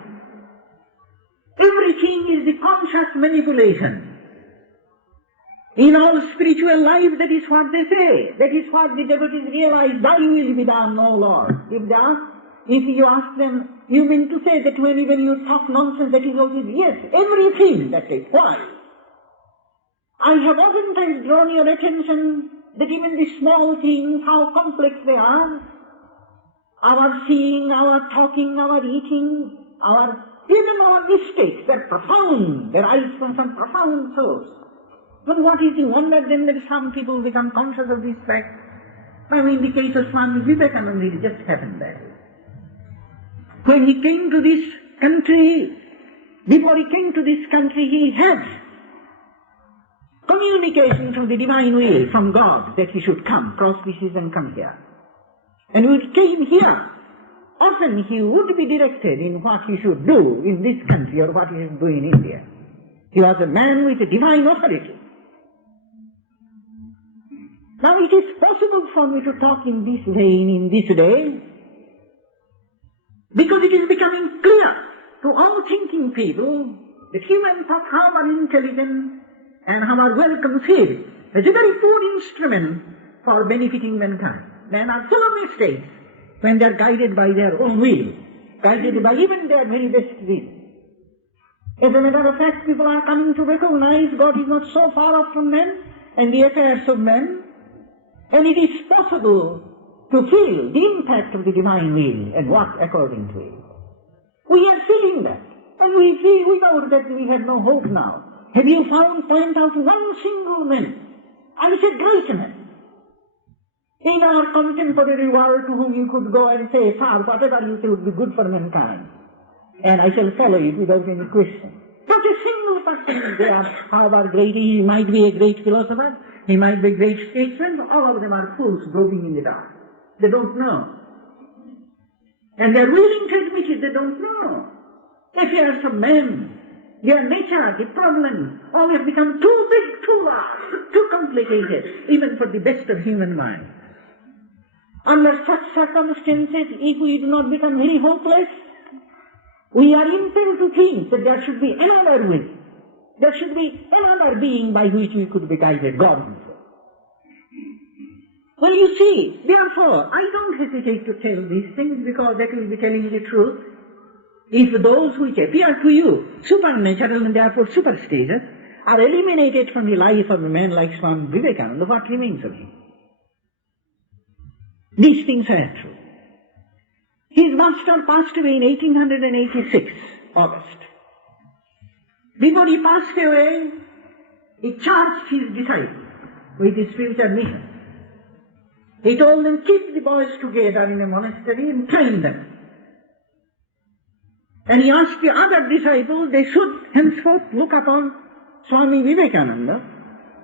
Everything is the conscious manipulation. In all spiritual life, that is what they say. That is what the devotees realize. Thy will be done, O Lord. If you ask them, you mean to say that when you talk nonsense, that is also, yes, everything that is. Why? I have oftentimes drawn your attention that even the small things, how complex they are, our seeing, our talking, our eating, even our mistakes, they're profound, they rise from some profound source. But what is the wonder then that some people become conscious of this fact? Now in the case of Swami Vivekananda, it just happened that way. When he came to this country, before he came to this country, he had communication from the divine will, from God, that he should come, cross the seas and come here. And when he came here, often he would be directed in what he should do in this country or what he should do in India. He was a man with a divine authority. Now it is possible for me to talk in this vein in this day, because it is becoming clear to all thinking people that humans are far more intelligent and are well conceived. It's a very poor instrument for benefiting mankind. Men are full of mistakes when they are guided by their own will, guided by even their very best will. As a matter of fact, people are coming to recognize God is not so far off from men and the affairs of men, and it is possible to feel the impact of the divine will and work according to it. We are feeling that, and we feel without that we have no hope now. Have you point out one single man, I say great man, in our contemporary world to whom you could go and say, Sir, whatever you say would be good for mankind, and I shall follow it without any question. Not a single person is there, however great he might be, a great philosopher, he might be a great statesman, all of them are fools groping in the dark. They don't know. And they're willing to admit it, they don't know. Affairs of men, their nature, the problems, all have become too big, too large, too complicated, even for the best of human mind. Under such circumstances, if we do not become very hopeless, we are impelled to think that there should be another way. There should be another being by which we could be guided, God himself. Well, you see, therefore, I don't hesitate to tell these things because that will be telling the truth. If those which appear to you supernatural and therefore superstitious are eliminated from the life of a man like Swami Vivekananda, what remains of him? These things are true. His master passed away in 1886, August. Before he passed away, he charged his disciples with his spiritual mission. He told them, keep the boys together in a monastery and train them. And he asked the other disciples, they should henceforth look upon Swami Vivekananda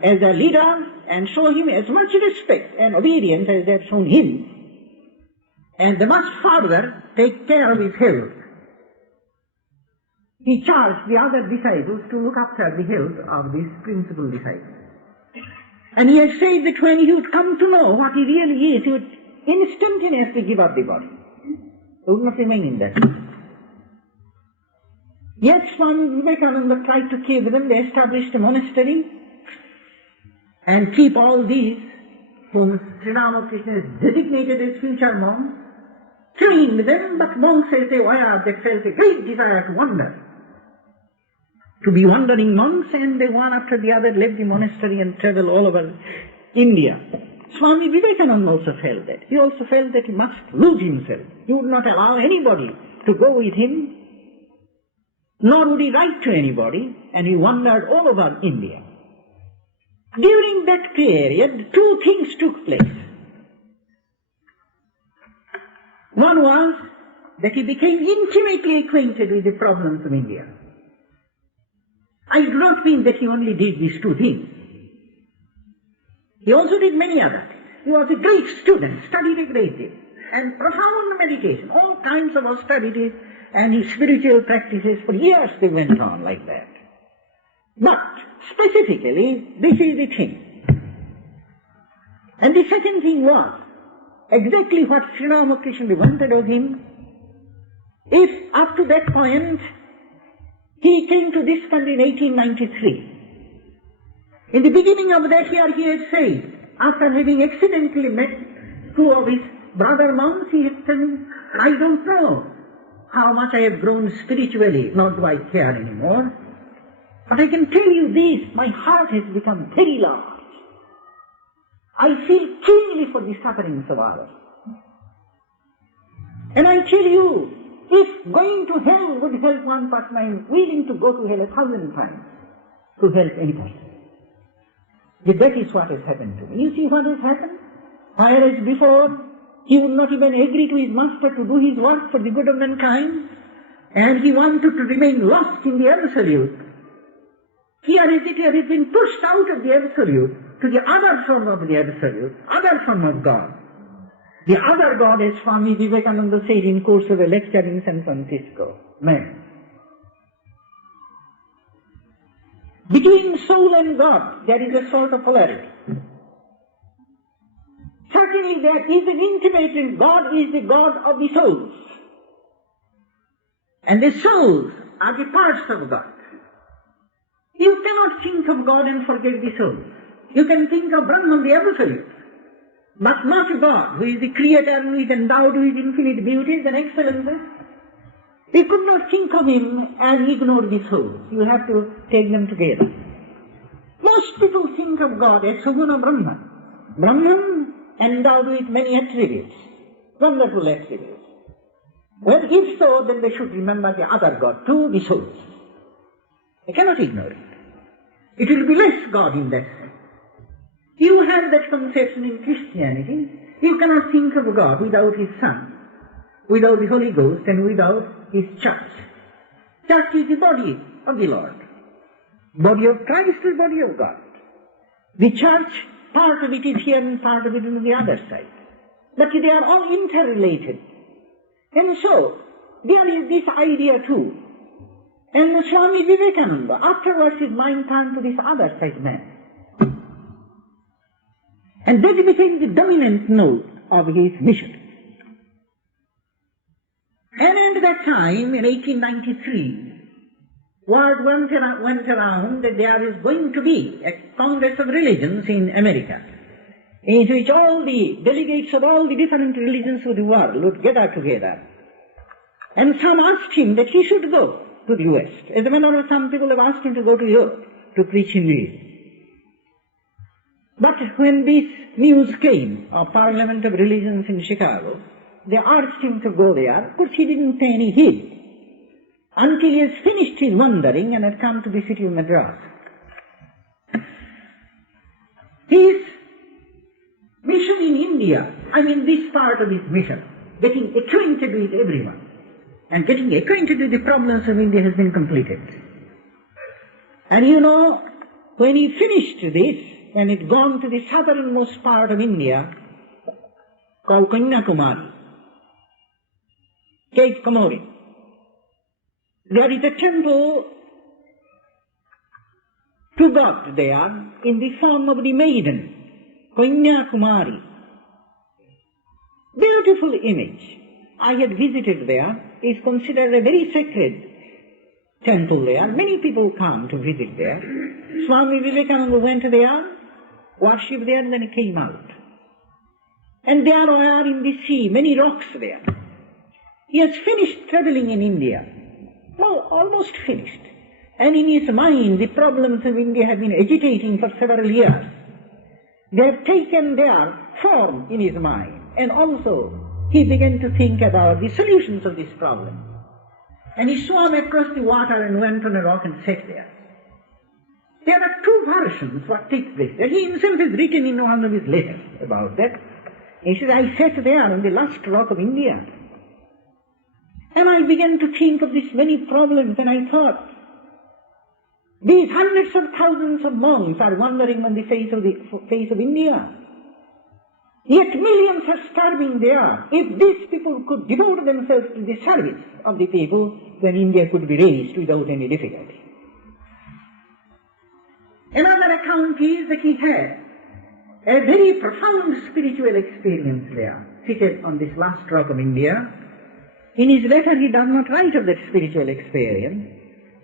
as their leader and show him as much respect and obedience as they had shown him. And they must further take care of his health. He charged the other disciples to look after the health of this principal disciple. And he had said that when he would come to know what he really is, he would instantaneously give up the body. He would not remain in that. Yet Swami Vivekananda tried to keep them. They established a monastery and keep all these whom Sri Ramakrishna has designated as future monks, trained them, but monks as they were, they felt a great desire to wander. To be wandering monks, and they one after the other left the monastery and traveled all over India. Swami Vivekananda also felt that. He also felt that he must lose himself. He would not allow anybody to go with him, nor would he write to anybody, and he wandered all over India. During that period, two things took place. One was that he became intimately acquainted with the problems of India. I do not mean that he only did these two things. He also did many other things. He was a great student, studied a great deal, and profound meditation, all kinds of austerities and his spiritual practices for years they went on like that. But specifically, this is the thing. And the second thing was exactly what Sri Ramakrishna wanted of him. If up to that point he came to this country in 1893. In the beginning of that year he had said, after having accidentally met two of his brother monks, he had said, I don't know how much I have grown spiritually, nor do I care anymore. But I can tell you this, my heart has become very large. I feel keenly for the sufferings of others. And I tell you, if going to hell would help one person, I am willing to go to hell 1,000 times to help any person. Yet that is what has happened to me. You see what has happened? Whereas before, he would not even agree to his master to do his work for the good of mankind, and he wanted to remain lost in the absolute. Here as it has been pushed out of the absolute to the other form of the absolute, other form of God. The other God, as Swami Vivekananda said in course of a lecture in San Francisco, man. Between soul and God, there is a sort of polarity. Certainly there is an intimate, God is the God of the souls. And the souls are the parts of God. You cannot think of God and forget the soul. You can think of Brahman, the Absolute, but not God, who is the Creator, who is endowed with infinite beauties and excellences. You could not think of Him and ignore the souls. You have to take them together. Most people think of God as Saguna Brahman. Brahman endowed with many attributes, wonderful attributes. Well, if so, then they should remember the other God too, the souls. They cannot ignore it. It will be less God in that sense. You have that conception in Christianity. You cannot think of God without His Son, without the Holy Ghost, and without His church. Church is the body of the Lord. Body of Christ is body of God. The church, part of it is here and part of it is on the other side. But they are all interrelated. And so, there is this idea too. And Swami Vivekananda, afterwards his mind turned to this other side man. And that became the dominant note of his mission. And at that time, in 1893, word went around that there is going to be a Congress of Religions in America, in which all the delegates of all the different religions of the world would gather together. And some asked him that he should go to the West. As a matter of fact, some people have asked him to go to Europe to preach Hinduism. But when this news came of Parliament of Religions in Chicago, they asked him to go there. Of course, he didn't pay any heed until he has finished his wandering and had come to the city of Madras. His mission in India, this part of his mission, getting acquainted with everyone and getting acquainted with the problems of India has been completed. And when he finished this, and it gone to the southernmost part of India, called Kanyakumari, Cape Comorin. There is a temple to God there in the form of the maiden, Kanyakumari. Beautiful image. I had visited there. It's considered a very sacred temple there. Many people come to visit there. Swami Vivekananda went there, worshipped there, and then he came out. And there are in the sea many rocks there. He has finished traveling in India. Well, almost finished. And in his mind, the problems of India have been agitating for several years. They have taken their form in his mind. And also, he began to think about the solutions of this problem. And he swam across the water and went on a rock and sat there. There are two versions what takes place there. He himself has written in one of his letters about that. He says, I sat there on the last rock of India. And I began to think of these many problems, and I thought, these hundreds of thousands of monks are wandering on the face of India. Yet millions are starving there. If these people could devote themselves to the service of the people, then India could be raised without any difficulty. Another account is that he had a very profound spiritual experience there, seated on this last rock of India. In his letter he does not write of that spiritual experience,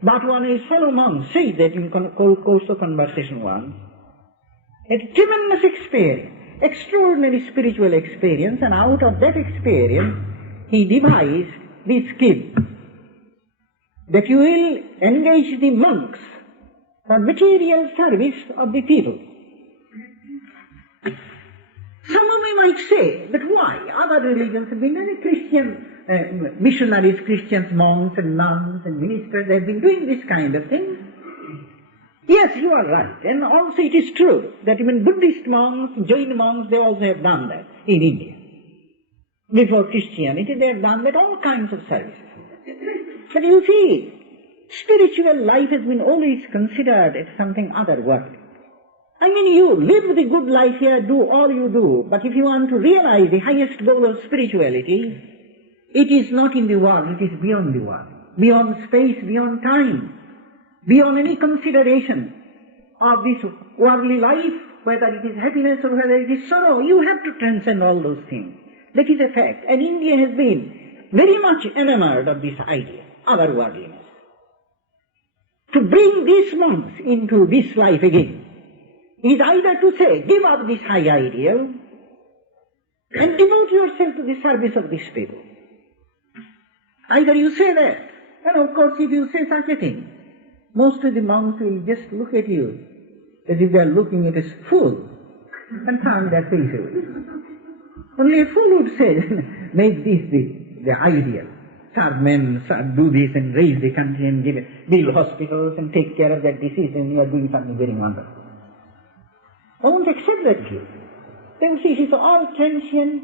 but one of his fellow monks said that in course of conversation once, a tremendous experience, extraordinary spiritual experience, and out of that experience he devised this scheme, that you will engage the monks for material service of the people. Some of you might say that why? Other religions have been very Christian missionaries, Christians, monks and nuns and ministers, they have been doing this kind of thing. Yes, you are right. And also it is true that even Buddhist monks, Jain monks, they also have done that in India. Before Christianity, they have done that, all kinds of services. But you see, spiritual life has been always considered as something otherworldly. You live the good life here, do all you do, but if you want to realize the highest goal of spirituality, it is not in the world, it is beyond the world, beyond space, beyond time, beyond any consideration of this worldly life, whether it is happiness or whether it is sorrow. You have to transcend all those things. That is a fact. And India has been very much enamored of this idea. otherworldliness. To bring these monks into this life again is either to say, give up this high ideal and devote yourself to the service of these people. Either you say that, and of course if you say such a thing, most of the monks will just look at you as if they are looking at a fool and turn their face away. Only a fool would say, make this the ideal. Serve men, do this and raise the country and build hospitals and take care of that disease, and you are doing something very wonderful. I won't accept that view. They will say, it's all transient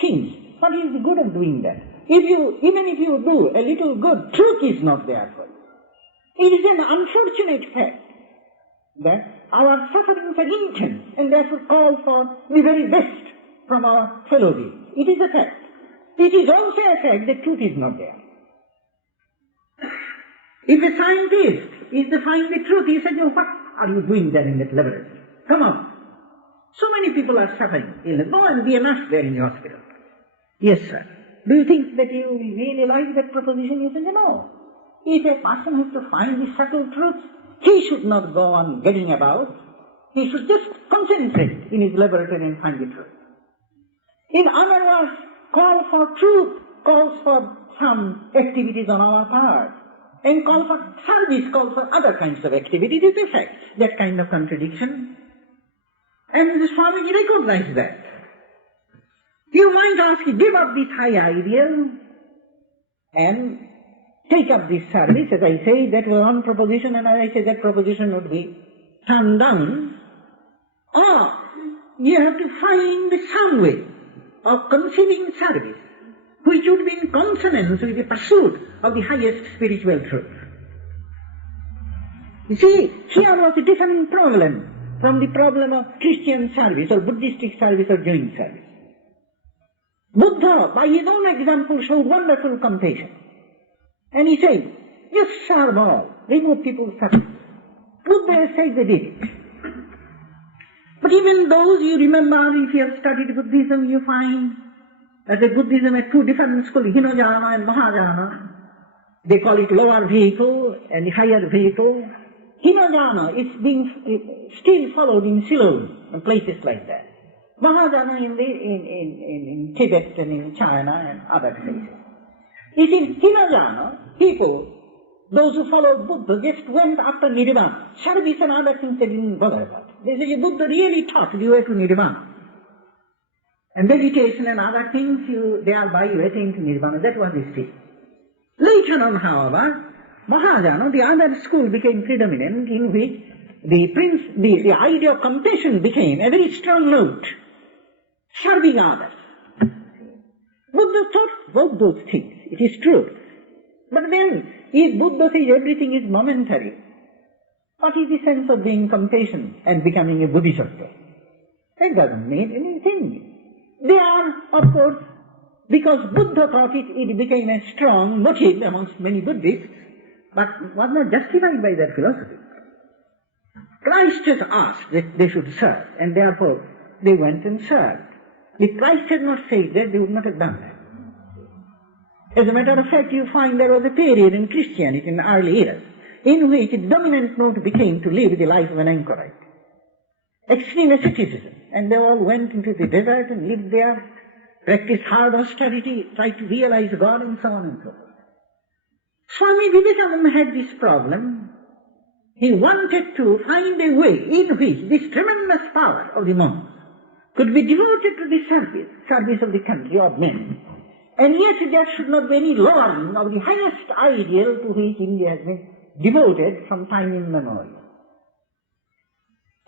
things. What is the good of doing that? Even if you do a little good, truth is not there for you. It is an unfortunate fact that our sufferings are intense and therefore call for the very best from our fellow beings. It is a fact. It is also a fact that truth is not there. If a scientist is to find the truth, he says, what are you doing there in that laboratory? Come on. So many people are suffering illness. Go and be a nurse there in the hospital. Yes, sir. Do you think that you will really like that proposition? You say, no. If a person has to find the subtle truth, he should not go on getting about. He should just concentrate in his laboratory and find the truth. In other words, call for truth calls for some activities on our part, and call for service calls for other kinds of activities. It affects that kind of contradiction. And the Swamiji recognized that. You might ask, give up this high ideal and take up this service. As I say, that was one proposition, and as I say, that proposition would be turned down. Or you have to find some way of conceiving service which would be in consonance with the pursuit of the highest spiritual truth. You see, here was a different problem from the problem of Christian service or Buddhistic service or Jain service. Buddha, by his own example, showed wonderful compassion. And he said, just serve all, remove people's suffering. Buddha said they did it. But even those, you remember, if you have studied Buddhism, you find that the Buddhism has two different schools, Hinojana and Mahajana. They call it lower vehicle and higher vehicle. Hinojana is being still followed in Ceylon and places like that. Mahajana in Tibet and in China and other places. You see, Hinojana, people, those who followed Buddha, just went after Nirvana. Service and other things they didn't bother about. They say, Buddha really taught the way to Nirvana. And meditation and other things, thereby you attain to Nirvana. That was his thing. Later on, however, Mahajana, the other school, became predominant, in which the idea of compassion became a very strong note. Serving others. Buddha taught both those things. It is true. But then, if Buddha says everything is momentary, what is the sense of being compassionate and becoming a bodhisattva? That doesn't mean anything. They are, of course, because Buddha taught it, it became a strong motive amongst many Buddhists, but was not justified by their philosophy. Christ has asked that they should serve, and therefore they went and served. If Christ had not said that, they would not have done that. As a matter of fact, you find there was a period in Christianity, in the early eras, in which the dominant note became to live the life of an anchorite. Extreme asceticism. And they all went into the desert and lived there, practiced hard austerity, tried to realize God, and so on and so forth. Swami Vivekananda had this problem. He wanted to find a way in which this tremendous power of the monks could be devoted to the service of the country, of men. And yet there should not be any lowering of the highest ideal to which India has been devoted from time immemorial.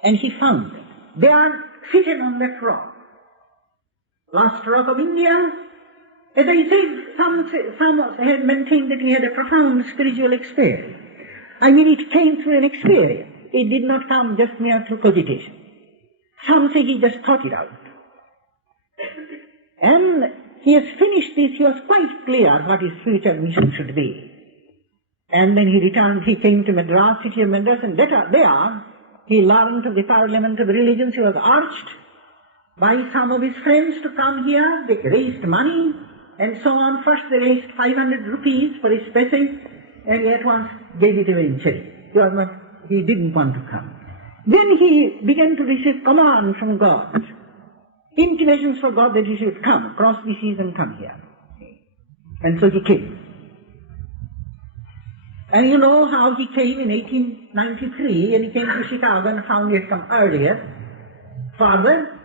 And he found them. They are seated on that rock. Last rock of India. As I said, some had maintained that he had a profound spiritual experience. I mean, it came through an experience. It did not come just mere through cogitation. Some say he just thought it out. And he has finished this. He was quite clear what his future mission should be. And then he returned, he came to Madras, city of Madras, and there he learned of the Parliament of Religions. He was urged by some of his friends to come here. They raised money, and so on. First they raised 500 rupees for his passage, and he at once gave it away in charity. He didn't want to come. Then he began to receive commands from God, intimations from God that he should come, cross the seas and come here. And so he came. And you know how he came in 1893, and he came to Chicago and found he had come earlier, farther,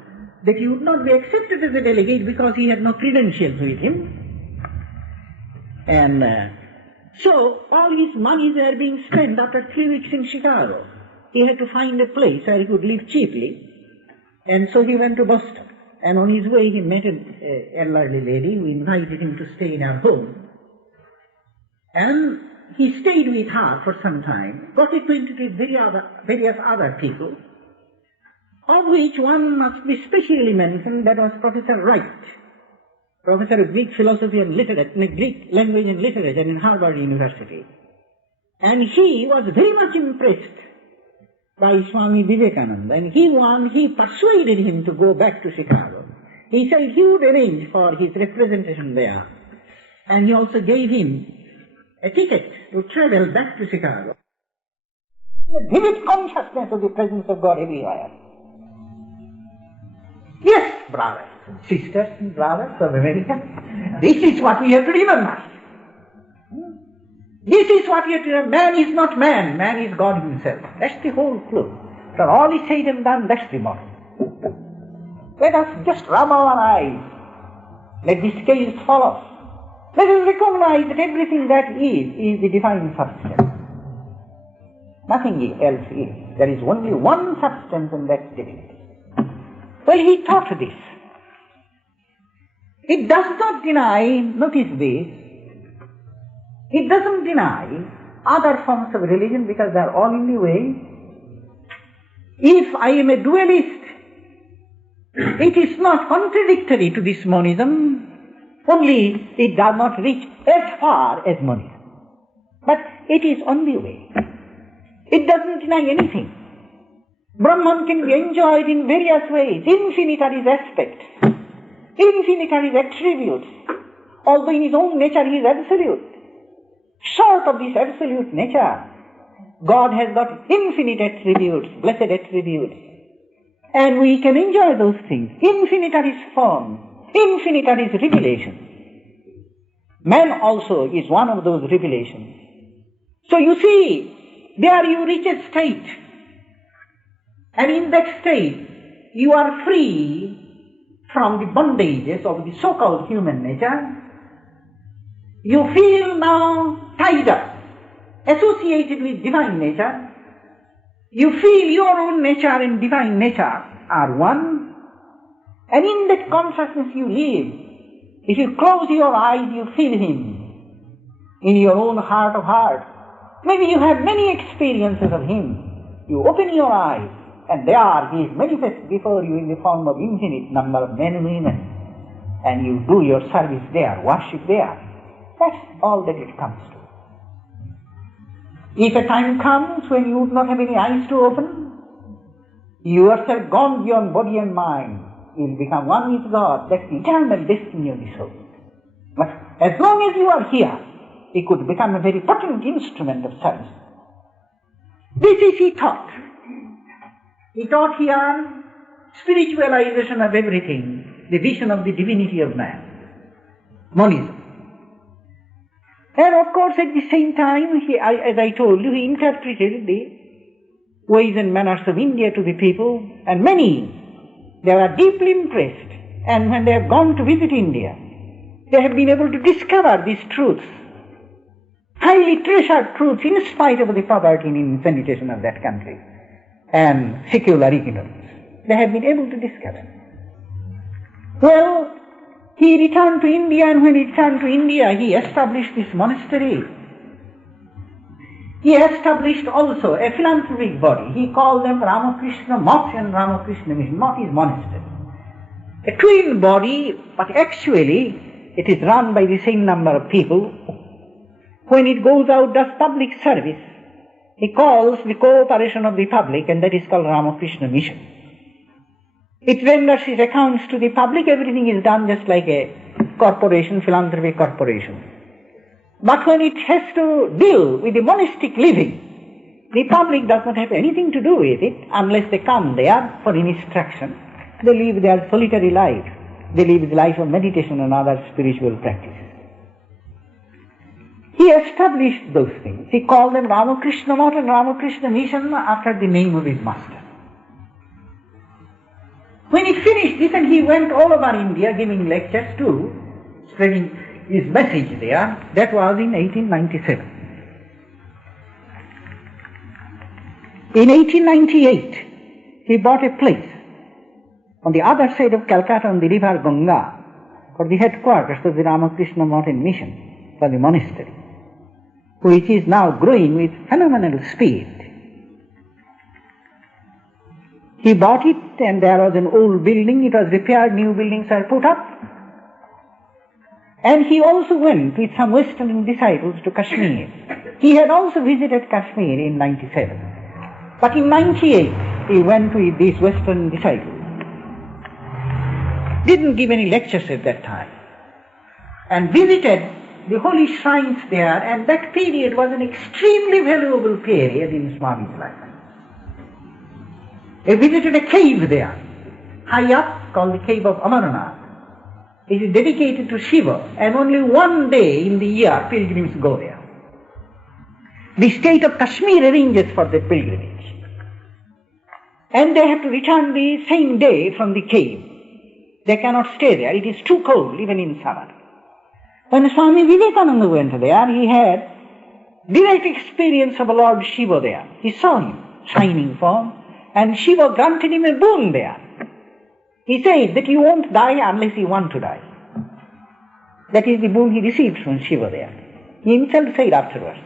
that he would not be accepted as a delegate because he had no credentials with him. And so all his monies were being spent after 3 weeks in Chicago. He had to find a place where he could live cheaply, and so he went to Boston. And on his way he met an elderly lady who invited him to stay in her home. And he stayed with her for some time, got acquainted with various other people, of which one must be specially mentioned. That was Professor Wright, professor of Greek philosophy and Greek language and literature in Harvard University. And he was very much impressed by Swami Vivekananda, and he persuaded him to go back to Chicago. He said he would arrange for his representation there, and he also gave him a ticket to travel back to Chicago. A vivid consciousness of the presence of God everywhere. Yes, brothers and sisters and brothers of America, this is what we have to remember. This is what we have to remember. Man is not man, man is God himself. That's the whole clue. For all is said and done, that's the motto. Let us just rub our eyes. Let the scales fall off. Let us recognize that everything that is the divine substance. Nothing else is. There is only one substance, and that's divinity. Well, he taught this. It does not deny, notice this, it doesn't deny other forms of religion because they are all in the way. If I am a dualist, it is not contradictory to this monism, only it does not reach as far as monism. But it is on the way. It doesn't deny anything. Brahman can be enjoyed in various ways, infinitaries aspects, infinitaries attributes, although in his own nature he is absolute. Short of this absolute nature, God has got infinite attributes, blessed attributes, and we can enjoy those things. Infinitaries form, infinitaries revelation. Man also is one of those revelations. So you see, there you reach a state, and in that state you are free from the bondages of the so-called human nature. You feel now tied up, associated with divine nature. You feel your own nature and divine nature are one, and in that consciousness you live. If you close your eyes, you feel him in your own heart of hearts. Maybe you have many experiences of him. You open your eyes, and there he is manifest before you in the form of infinite number of men and women, and you do your service there, worship there. That's all that it comes to. If a time comes when you would not have any eyes to open, you yourself gone beyond body and mind, you will become one with God. That's the eternal destiny of the soul. But as long as you are here, he could become a very potent instrument of service. This is he taught. He taught here spiritualization of everything, the vision of the divinity of man, monism. And of course at the same time, as I told you, he interpreted the ways and manners of India to the people, and many, they were deeply impressed, and when they have gone to visit India, they have been able to discover these truths, highly treasured truths in spite of the poverty and insanitation of that country and secular ignorance. They have been able to discover. Well, he returned to India, and when he returned to India, he established this monastery. He established also a philanthropic body. He called them Ramakrishna Math and Ramakrishna Mission. Math is monastery. A twin body, but actually it is run by the same number of people. When it goes out, does public service, he calls the cooperation of the public, and that is called Ramakrishna Mission. It renders his accounts to the public. Everything is done just like a corporation, philanthropic corporation. But when it has to deal with the monastic living, the public does not have anything to do with it unless they come there for instruction. They live their solitary life. They live the life of meditation and other spiritual practices. He established those things. He called them Ramakrishna Math and Ramakrishna Mission after the name of his master. When he finished this, and he went all over India giving lectures too, spreading his message there, that was in 1897. In 1898, he bought a place on the other side of Calcutta on the river Ganga for the headquarters of the Ramakrishna Math and Mission, for the monastery, which is now growing with phenomenal speed. He bought it, and there was an old building. It was repaired, new buildings were put up. And he also went with some Western disciples to Kashmir. He had also visited Kashmir in 97. But in 98, he went with these Western disciples. Didn't give any lectures at that time. And visited the holy shrines there, and that period was an extremely valuable period in Swami's life. He visited a cave there, high up, called the Cave of Amarona. It is dedicated to Shiva, and only one day in the year pilgrims go there. The state of Kashmir arranges for the pilgrimage. And they have to return the same day from the cave. They cannot stay there. It is too cold, even in summer. When Swami Vivekananda went there, he had direct experience of Lord Shiva there. He saw him, shining form, and Shiva granted him a boon there. He said that you won't die unless you want to die. That is the boon he received from Shiva there. He himself said afterwards.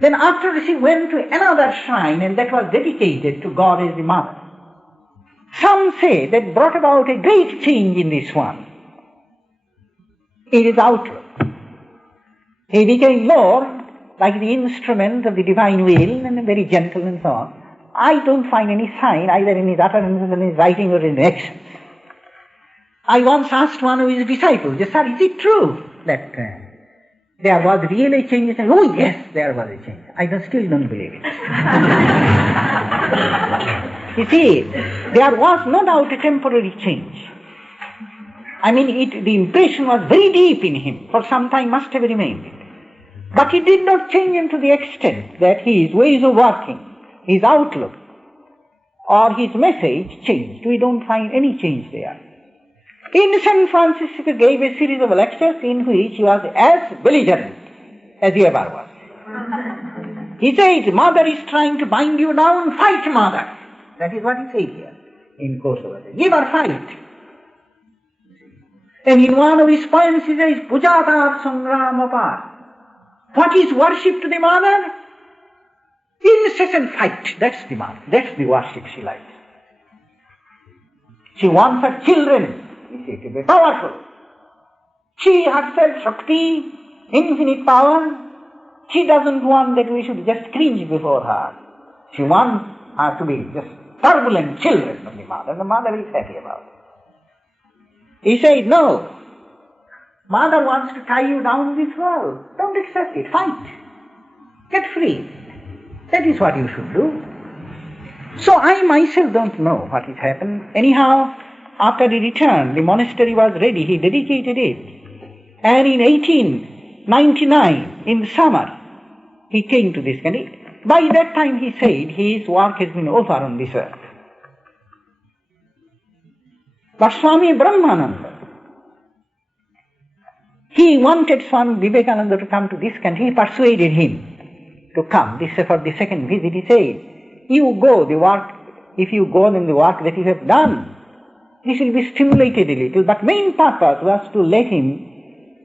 Then after this he went to another shrine, and that was dedicated to God as the Mother. Some say that brought about a great change in this one. In his outlook. He became more like the instrument of the divine will, and very gentle and so on. I don't find any sign either in his utterances, in his writing, or in actions. I once asked one of his disciples, "Sir, is it true that there was really a change?" He said, "Oh yes, there was a change." I still don't believe it. You see, there was no doubt a temporary change. I mean, the impression was very deep in him, for some time must have remained. But it did not change him to the extent that his ways of working, his outlook, or his message changed. We don't find any change there. In San Francisco, he gave a series of lectures in which he was as belligerent as he ever was. He said, "Mother is trying to bind you down, fight Mother." That is what he said here in Kosovo. Give her fight. And in one of his poems he says, "Pujatar Sangramapar." What is worship to the Mother? Incessant fight. That's the Mother. That's the worship she likes. She wants her children, you see, to be powerful. She herself, Shakti, infinite power. She doesn't want that we should just cringe before her. She wants her to be just turbulent children of the Mother. The Mother is happy about it. He said, "No. Mother wants to tie you down in this world. Don't accept it. Fight. Get free. That is what you should do." So I myself don't know what has happened. Anyhow, after he returned, the monastery was ready. He dedicated it. And in 1899, in the summer, he came to this country. By that time, he said, his work has been over on this earth. But Swami Brahmananda, he wanted Swami Vivekananda to come to this country. He persuaded him to come. This is for the second visit. He said, "You go, the work, if you go, then the work that you have done, this will be stimulated a little." But main purpose was to let him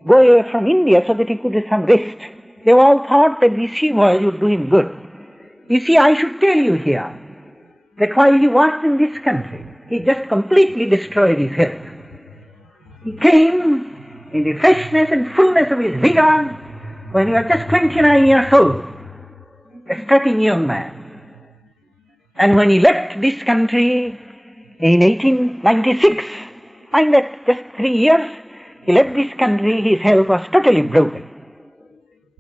go away from India so that he could have some rest. They all thought that the sea voyage would do him good. You see, I should tell you here that while he was in this country, he just completely destroyed his health. He came in the freshness and fullness of his vigor when he was just 29 years old, a strapping young man. And when he left this country in 1896, find that just 3 years, he left this country, his health was totally broken.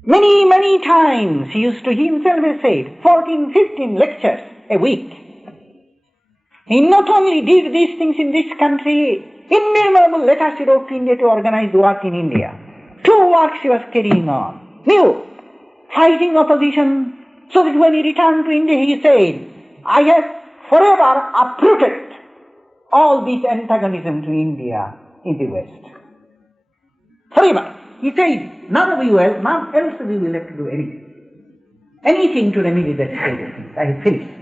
Many, many times he used to himself have said, 14, 15 lectures a week. He not only did these things in this country, innumerable letters he wrote to India to organize work in India. 2 works he was carrying on. New, fighting opposition, so that when he returned to India he said, I have forever uprooted all this antagonism to India in the West. Forever. He said, none else we will have to do anything. Anything to remedy that state of things. I have finished.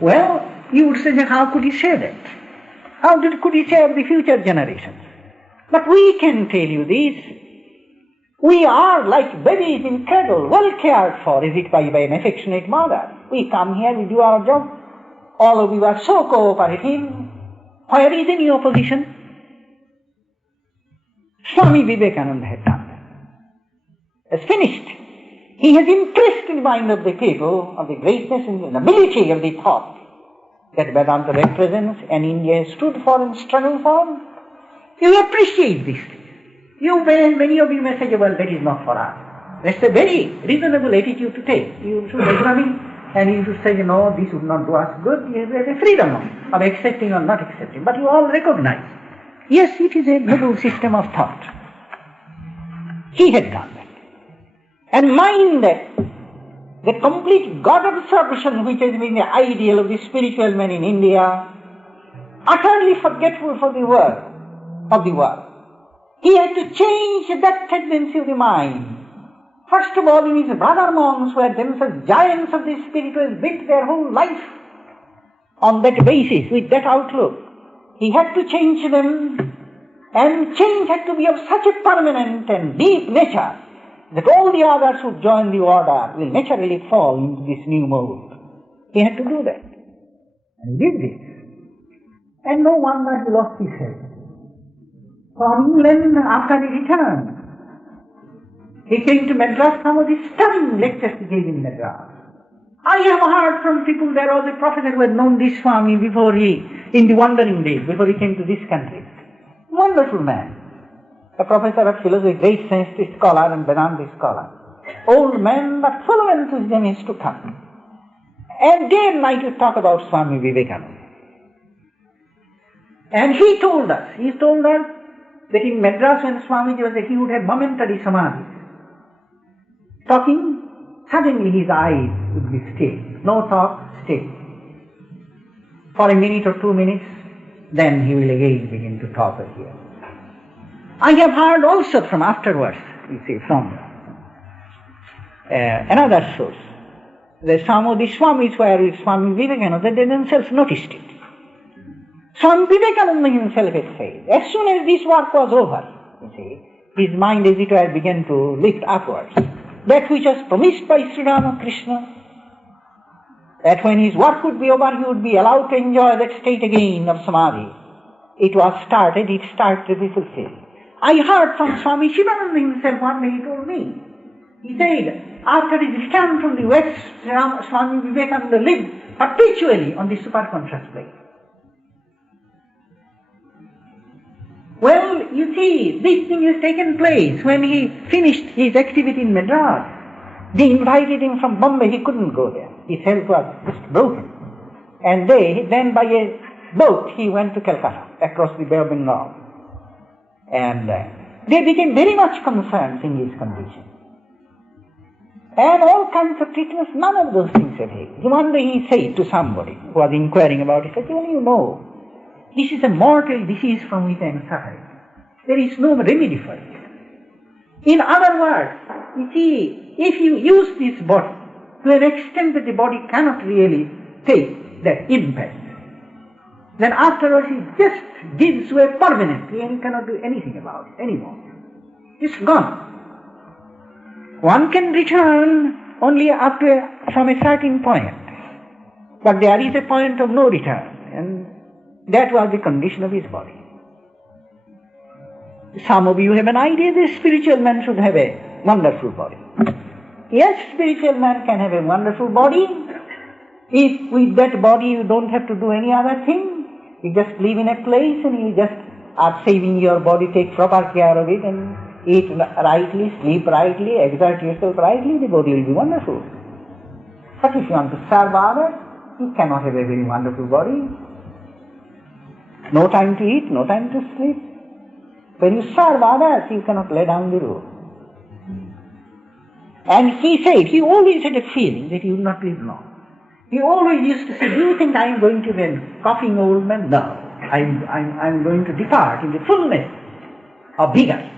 Well, you would say, how could he say that? Could he save the future generations? But we can tell you this. We are like babies in cradle, well cared for, is it by an affectionate mother. We come here, we do our job. All of you are so cooperative. Where is any opposition? Swami Vivekananda had done that. Has finished. He has impressed in the mind of the people of the greatness and the nobility of the thought that Vedanta represents and India stood for and struggled for. You appreciate this. Many of you may say, well, that is not for us. That's a very reasonable attitude to take. You should examine and you should say, this would not do us good. You have a freedom of accepting or not accepting. But you all recognize, yes, it is a noble system of thought. He had done that. And mind that the complete God absorption which has been the ideal of the spiritual man in India, utterly forgetful for the world. He had to change that tendency of the mind. First of all, in his brother monks were themselves giants of the spiritual, built their whole life on that basis, with that outlook. He had to change them, and change had to be of such a permanent and deep nature that all the others who join the order will naturally fall into this new mold. He had to do that. And he did this. And no wonder he lost his health. From England, after he returned, he came to Madras. Some of the stunning lectures he gave in Madras. I have heard from people, there was a professor who had known this Swami in the wandering days, before he came to this country. Wonderful man. A professor of philosophy, great Sanskrit scholar and Vedanta scholar. Old man, but full of enthusiasm is to come. And day and night we talk about Swami Vivekananda. And he told us that in Madras when Swamiji was there, he would have momentary samadhi. Talking, suddenly his eyes would be still. No talk, still. For a minute or 2 minutes, then he will again begin to talk again. I have heard also from afterwards, from another source, that some of the Swamis were with Swami Vivekananda, they themselves noticed it. Swami Vivekananda himself had said, as soon as this work was over, his mind as it were began to lift upwards. That which was promised by Sri Ramakrishna, that when his work would be over, he would be allowed to enjoy that state again of samadhi. It started to be fulfilled. I heard from Swami Shivananda himself one day, he told me. He said, after his return from the West, Swami Vivekananda lived perpetually on the superconscious plane. Well, you see, this thing has taken place when he finished his activity in Madras. They invited him from Bombay, he couldn't go there. His health was just broken. And then by a boat, he went to Calcutta, across the Bay of Bengal. And they became very much concerned in his condition. And all kinds of treatments, none of those things have helped. One day he said to somebody who was inquiring about it, he said, you know, this is a mortal disease from which I am suffering. There is no remedy for it. In other words, you see, if you use this body to an extent that the body cannot really take that impact, then afterwards it just gives way permanently and you cannot do anything about it anymore. It's gone. One can return only from a certain point. But there is a point of no return, and that was the condition of his body. Some of you have an idea that a spiritual man should have a wonderful body. Yes, spiritual man can have a wonderful body. If with that body you don't have to do any other thing, you just live in a place and you just are saving your body, take proper care of it, and eat rightly, sleep rightly, exert yourself rightly, the body will be wonderful. But if you want to serve others, you cannot have a very wonderful body. No time to eat, no time to sleep. When you serve others, you cannot lay down the rule. And he said, he always had a feeling that he would not live long. He always used to say, do you think I am going to be a coughing old man? No, I'm going to depart in the fullness of vigor.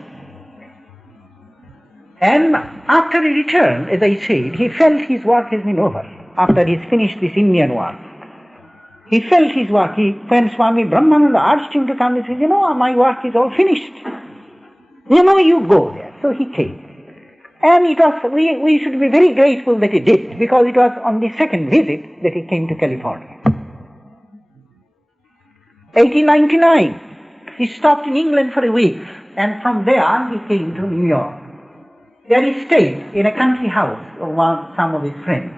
And after he returned, as I said, he felt his work has been over. After he's finished this Indian work, he felt his work. When Swami Brahmananda asked him to come, he said, my work is all finished. You go there. So he came. And it was, we should be very grateful that he did, because it was on the second visit that he came to California. 1899, he stopped in England for a week, and from there he came to New York. There he stayed in a country house of some of his friends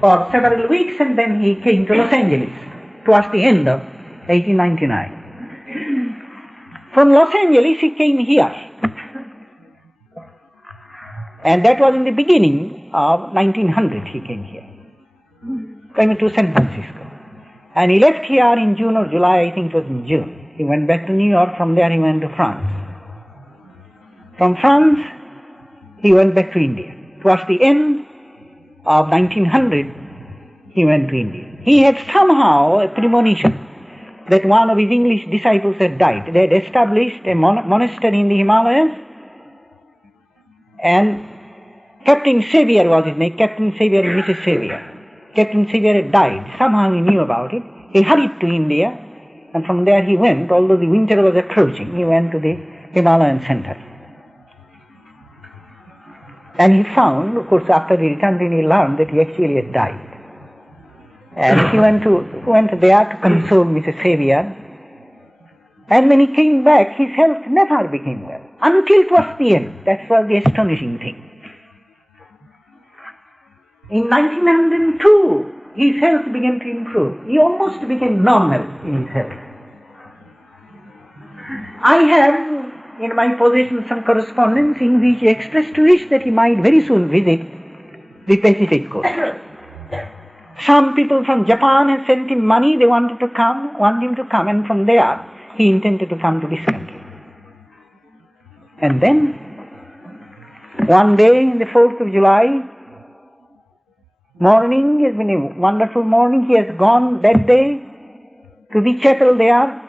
for several weeks, and then he came to Los Angeles towards the end of 1899. From Los Angeles he came here. And that was in the beginning of 1900 he came here, came to San Francisco. And he left here in June or July, I think it was in June. He went back to New York, from there he went to France. From France, he went back to India. Towards the end of 1900, he went to India. He had somehow a premonition that one of his English disciples had died. They had established a monastery in the Himalayas, and Captain Xavier was his name, Captain Xavier and Mrs. Xavier. Captain Xavier had died. Somehow he knew about it. He hurried to India, and from there he went, although the winter was approaching, he went to the Himalayan center. And he found, of course, after he returned, he learned that he actually had died. And he went there to console Mrs. Xavier. And when he came back, his health never became well, until towards the end. That was the astonishing thing. In 1902, his health began to improve. He almost became normal in his health. I have in my possession some correspondence in which he expressed wish that he might very soon visit the Pacific coast. Some people from Japan had sent him money, they want him to come, and from there he intended to come to this country. And then, one day, the 4th of July, morning has been a wonderful morning. He has gone that day to the chapel there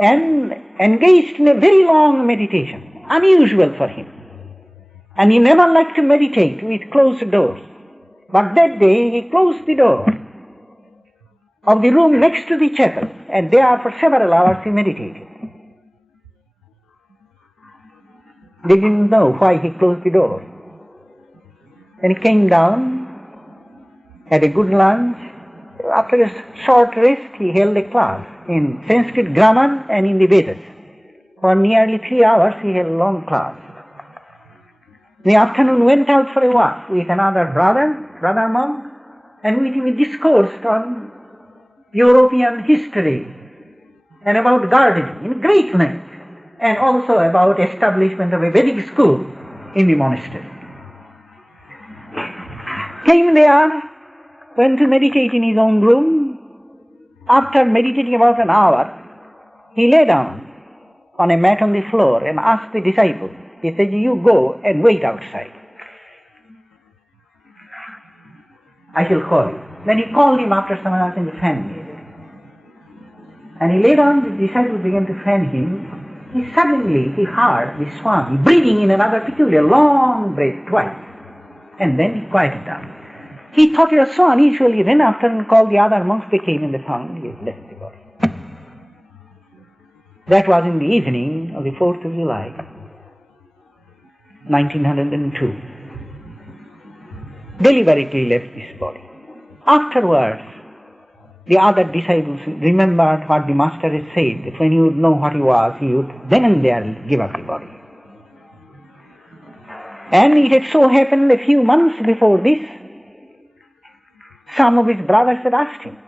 and engaged in a very long meditation, unusual for him. And he never liked to meditate with closed doors. But that day he closed the door of the room next to the chapel, and there for several hours he meditated. They didn't know why he closed the door. Then he came down, had a good lunch. After a short rest, he held a class in Sanskrit grammar and in the Vedas. For nearly 3 hours, he held a long class. In the afternoon, went out for a walk with another brother monk, and with him he discoursed on European history and about gardening in great length, and also about establishment of a Vedic school in the monastery. Came there, went to meditate in his own room. After meditating about an hour, he lay down on a mat on the floor and asked the disciple, he said, you go and wait outside. I shall call you. Then he called him after someone else and fanned him. And he lay down, the disciple began to fan him. He heard the Swami breathing in another peculiar long breath twice. And then he quieted down. He thought it was so unusual. He ran after and called the other monks. They came and they found he had left the body. That was in the evening of the 4th of July, 1902. Deliberately left this body. Afterwards, the other disciples remembered what the master had said, that when he would know what he was, he would then and there give up the body. And it had so happened a few months before this, some of his brothers had asked him,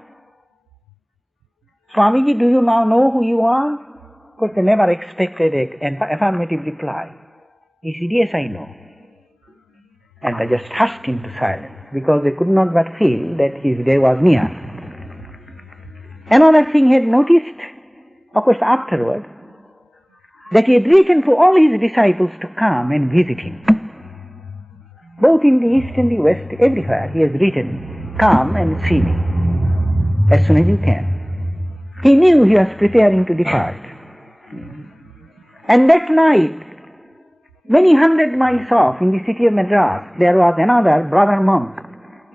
Swamiji, do you now know who you are? Of course, they never expected an affirmative reply. He said, yes, I know. And they just hushed into silence because they could not but feel that his day was near. Another thing he had noticed, of course, afterward, that he had written to all his disciples to come and visit him. Both in the East and the West, everywhere he has written, come and see me as soon as you can. He knew he was preparing to depart. And that night, many hundred miles off in the city of Madras, there was another brother monk.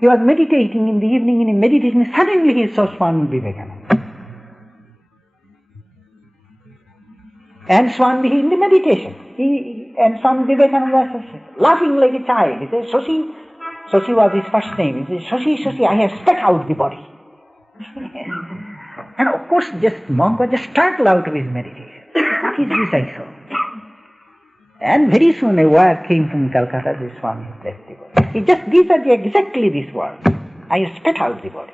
He was meditating in the evening, and in meditation suddenly he saw Swami Vivekananda. And Swami, in the meditation, and Swami Vivekananda was laughing like a child. He said, Soshi was his first name. He said, Soshi, I have spat out the body. And of course, monk was just startled out of his meditation. What is this I saw? And very soon a word came from Calcutta, this Swami has left the body. These are exactly these words. I have spat out the body.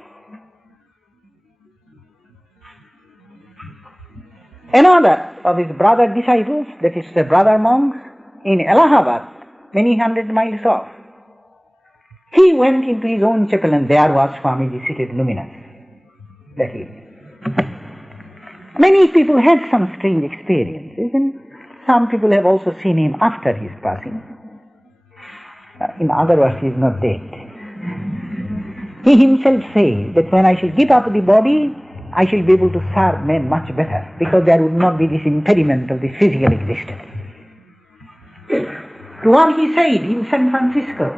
Another of his brother disciples, that is the brother monks, in Allahabad, many hundred miles off, he went into his own chapel and there was Swamiji seated luminous that evening. Many people had some strange experiences, and some people have also seen him after his passing. In other words, he is not dead. He himself says that when I shall give up the body, I shall be able to serve men much better, because there would not be this impediment of this physical existence. To one he said in San Francisco,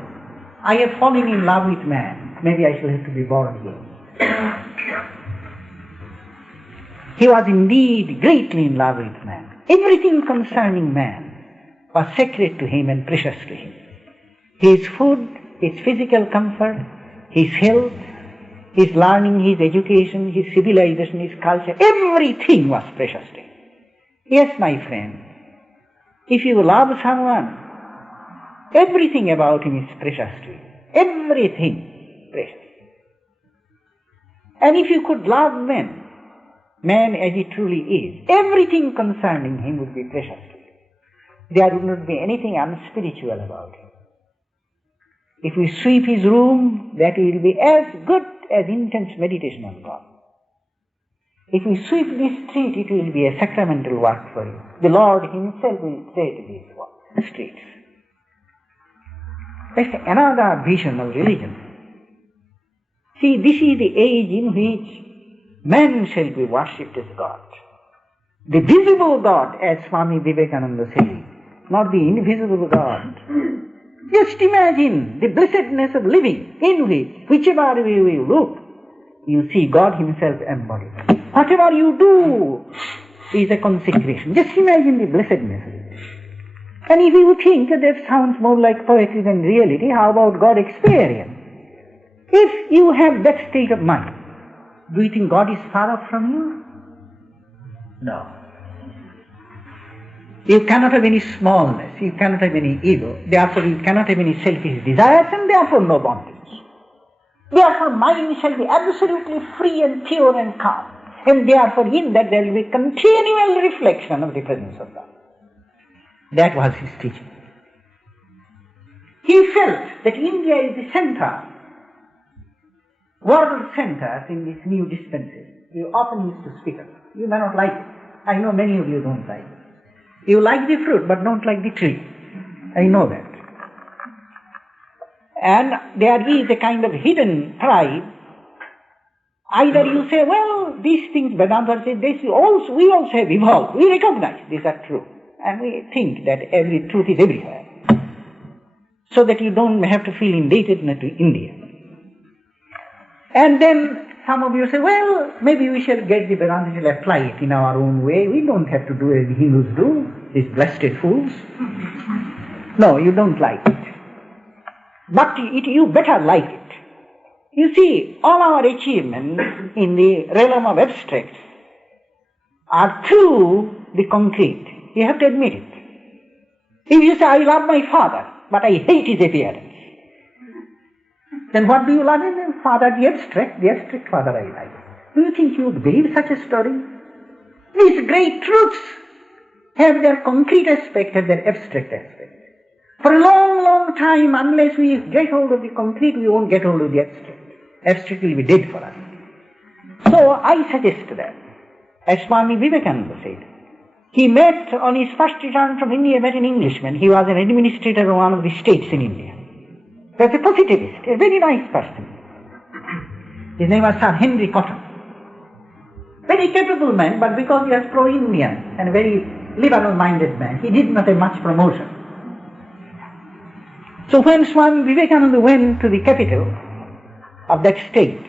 I have fallen in love with man, maybe I shall have to be born again. He was indeed greatly in love with man. Everything concerning man was sacred to him and precious to him. His food, his physical comfort, his health, his learning, his education, his civilization, his culture, everything was precious to him. Yes, my friend, if you love someone, everything about him is precious to you. Everything precious. And if you could love man as he truly is, everything concerning him would be precious to you. There would not be anything unspiritual about him. If we sweep his room, that will be as good as intense meditation on God. If we sweep this street, it will be a sacramental work for you. The Lord himself will say to these streets. That's another vision of religion. See, this is the age in which man shall be worshipped as God. The visible God, as Swami Vivekananda said, not the invisible God. Just imagine the blessedness of living in which, whichever way we look, you see God himself embodied. Whatever you do is a consecration. Just imagine the blessedness of it. And if you think that sounds more like poetry than reality, how about God experience? If you have that state of mind, do you think God is far off from you? No. You cannot have any smallness, you cannot have any ego, therefore you cannot have any selfish desires, and therefore no bondage. Therefore mind shall be absolutely free and pure and calm, and therefore in that there will be continual reflection of the presence of God. That was his teaching. He felt that India is the center, world center in this new dispensation. He often used to speak of it. You may not like it. I know many of you don't like it. You like the fruit but don't like the tree. I know that. And there is a kind of hidden pride. Either you say, well, these things Vedanta says, we also have evolved. We recognize these are true. And we think that every truth is everywhere. So that you don't have to feel indebted to India. And then some of you say, well, maybe we shall get the Vedanta, shall apply it in our own way. We don't have to do as the Hindus do, these blasted fools. No, you don't like it. But you better like it. You see, all our achievements in the realm of abstracts are through the concrete. You have to admit it. If you say, I love my father, but I hate his appearance, then what do you love in him? Father, the abstract father I like. Do you think you would believe such a story? These great truths have their concrete aspect, have their abstract aspect. For a long, long time, unless we get hold of the concrete, we won't get hold of the abstract. Abstract will be dead for us. So I suggest that, as Swami Vivekananda said, he met on his first return from India, met an Englishman. He was an administrator of one of the states in India. He was a positivist, a very nice person. His name was Sir Henry Cotton. Very capable man, but because he was pro-Indian and a very liberal-minded man, he did not have much promotion. So when Swami Vivekananda went to the capital of that state,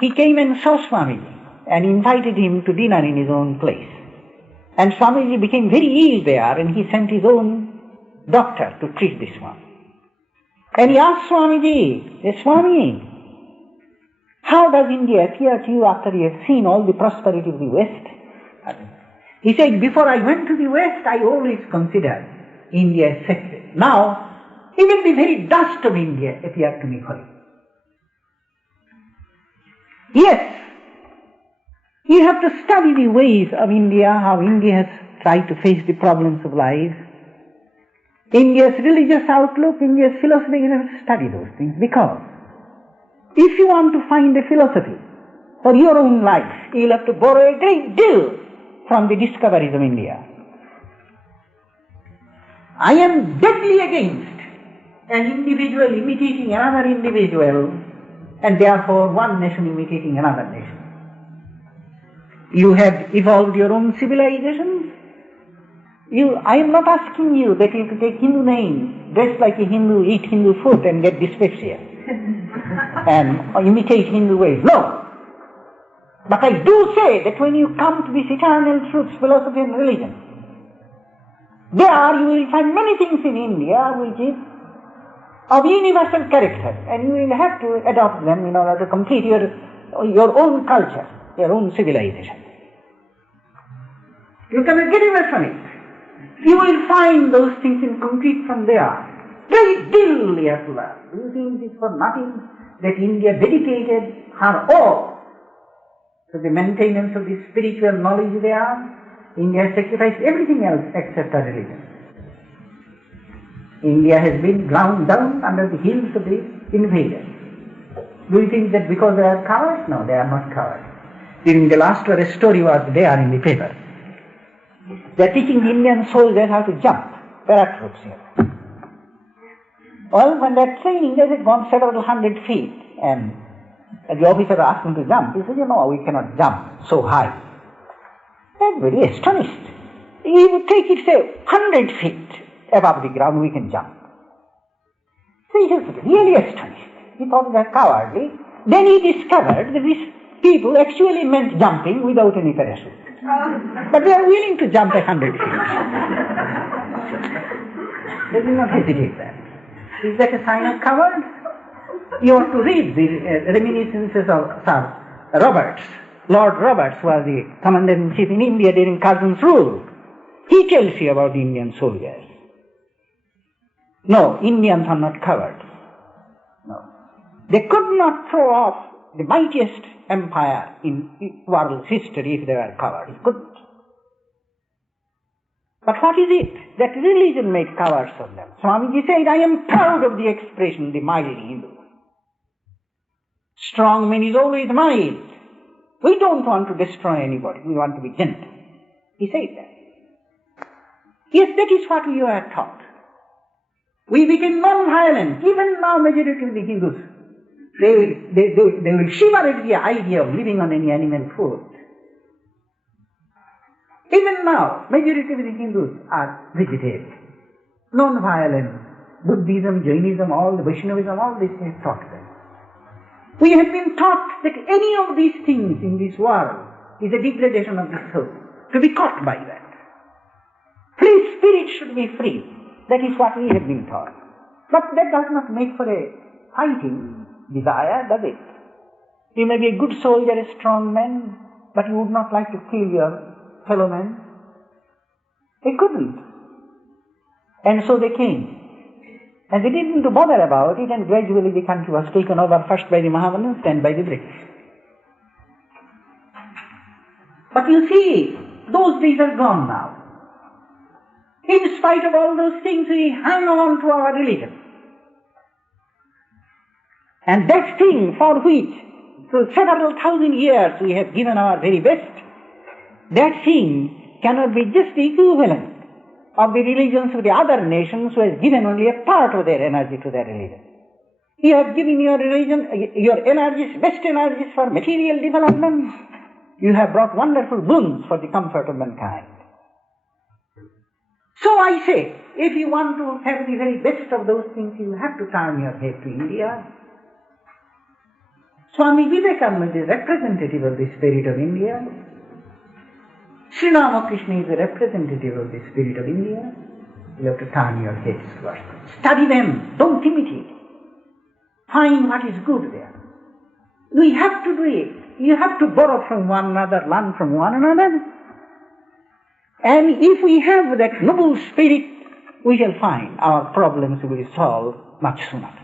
he came and saw Swamiji and invited him to dinner in his own place. And Swamiji became very ill there, and he sent his own doctor to treat this one. And he asked Swamiji, Swami, how does India appear to you after you have seen all the prosperity of the West? He said, before I went to the West, I always considered India as sacred. Now, even the very dust of India appeared to me holy. Yes, you have to study the ways of India, how India has tried to face the problems of life. India's religious outlook, India's philosophy, you have to study those things, because if you want to find a philosophy for your own life, you will have to borrow a great deal from the discoveries of India. I am deadly against an individual imitating another individual, and therefore one nation imitating another nation. You have evolved your own civilization. I am not asking you that you take Hindu names, dress like a Hindu, eat Hindu food and get dyspepsia and imitate Hindu ways. No. But I do say that when you come to this eternal truths, philosophy and religion, there you will find many things in India which is of universal character, and you will have to adopt them in order to complete your own culture, your own civilization. You cannot get away from it. You will find those things in concrete from there. Very deal you have to learn. Do you think it is for nothing that India dedicated her all to the maintenance of the spiritual knowledge there? India has sacrificed everything else except her religion. India has been ground down under the heels of the invaders. Do you think that because they are cowards? No, they are not cowards. During the last war, a story was there in the paper. They are teaching the Indian soldiers how to jump, paratroops here. Well, when they are training, they had gone several hundred feet, and the officer asked them to jump. He said, we cannot jump so high. They are very astonished. He would take it, say, 100 feet above the ground, we can jump. So he was really astonished. He thought they were cowardly. Then he discovered that these people actually meant jumping without any parachute. But they are willing to jump 100 feet. They will not hesitate there. Is that a sign of cowardice? You have to read the reminiscences of Sir Roberts. Lord Roberts was the commander-in-chief in India during Curzon's rule. He tells you about the Indian soldiers. No, Indians are not cowards. No. They could not throw off the mightiest empire in world history if they were cowards. They couldn't. But what is it that religion made cowards of them? Swamiji said, I am proud of the expression, the mild Hindu. Strong man is always mild. We don't want to destroy anybody. We want to be gentle. He said that. Yes, that is what we are taught. We became non-violent. Even now, majority of the Hindus, they will shiver at the idea of living on any animal food. Even now, majority of the Hindus are vegetarian, non-violent. Buddhism, Jainism, all the Vaishnavism, all this is taught them. We have been taught that any of these things in this world is a degradation of the soul, to be caught by that. Free spirit should be free. That is what we have been taught. But that does not make for a fighting desire, does it? You may be a good soldier, a strong man, but you would not like to kill your fellow man. They couldn't. And so they came. And they didn't bother about it, and gradually the country was taken over first by the Mahamanans, then by the British. But you see, those days are gone now. In spite of all those things, we hang on to our religion. And that thing for which, through several thousand years, we have given our very best, that thing cannot be just the equivalent of the religions of the other nations who has given only a part of their energy to their religion. You have given your religion, your energies, best energies for material development. You have brought wonderful boons for the comfort of mankind. So I say, if you want to have the very best of those things, you have to turn your head to India. Swami Vivekananda is a representative of the spirit of India. Sri Ramakrishna is a representative of the spirit of India. You have to turn your heads towards them. Study them, don't imitate. Find what is good there. We have to do it. You have to borrow from one another, learn from one another. And if we have that noble spirit, we shall find our problems will be solved much sooner.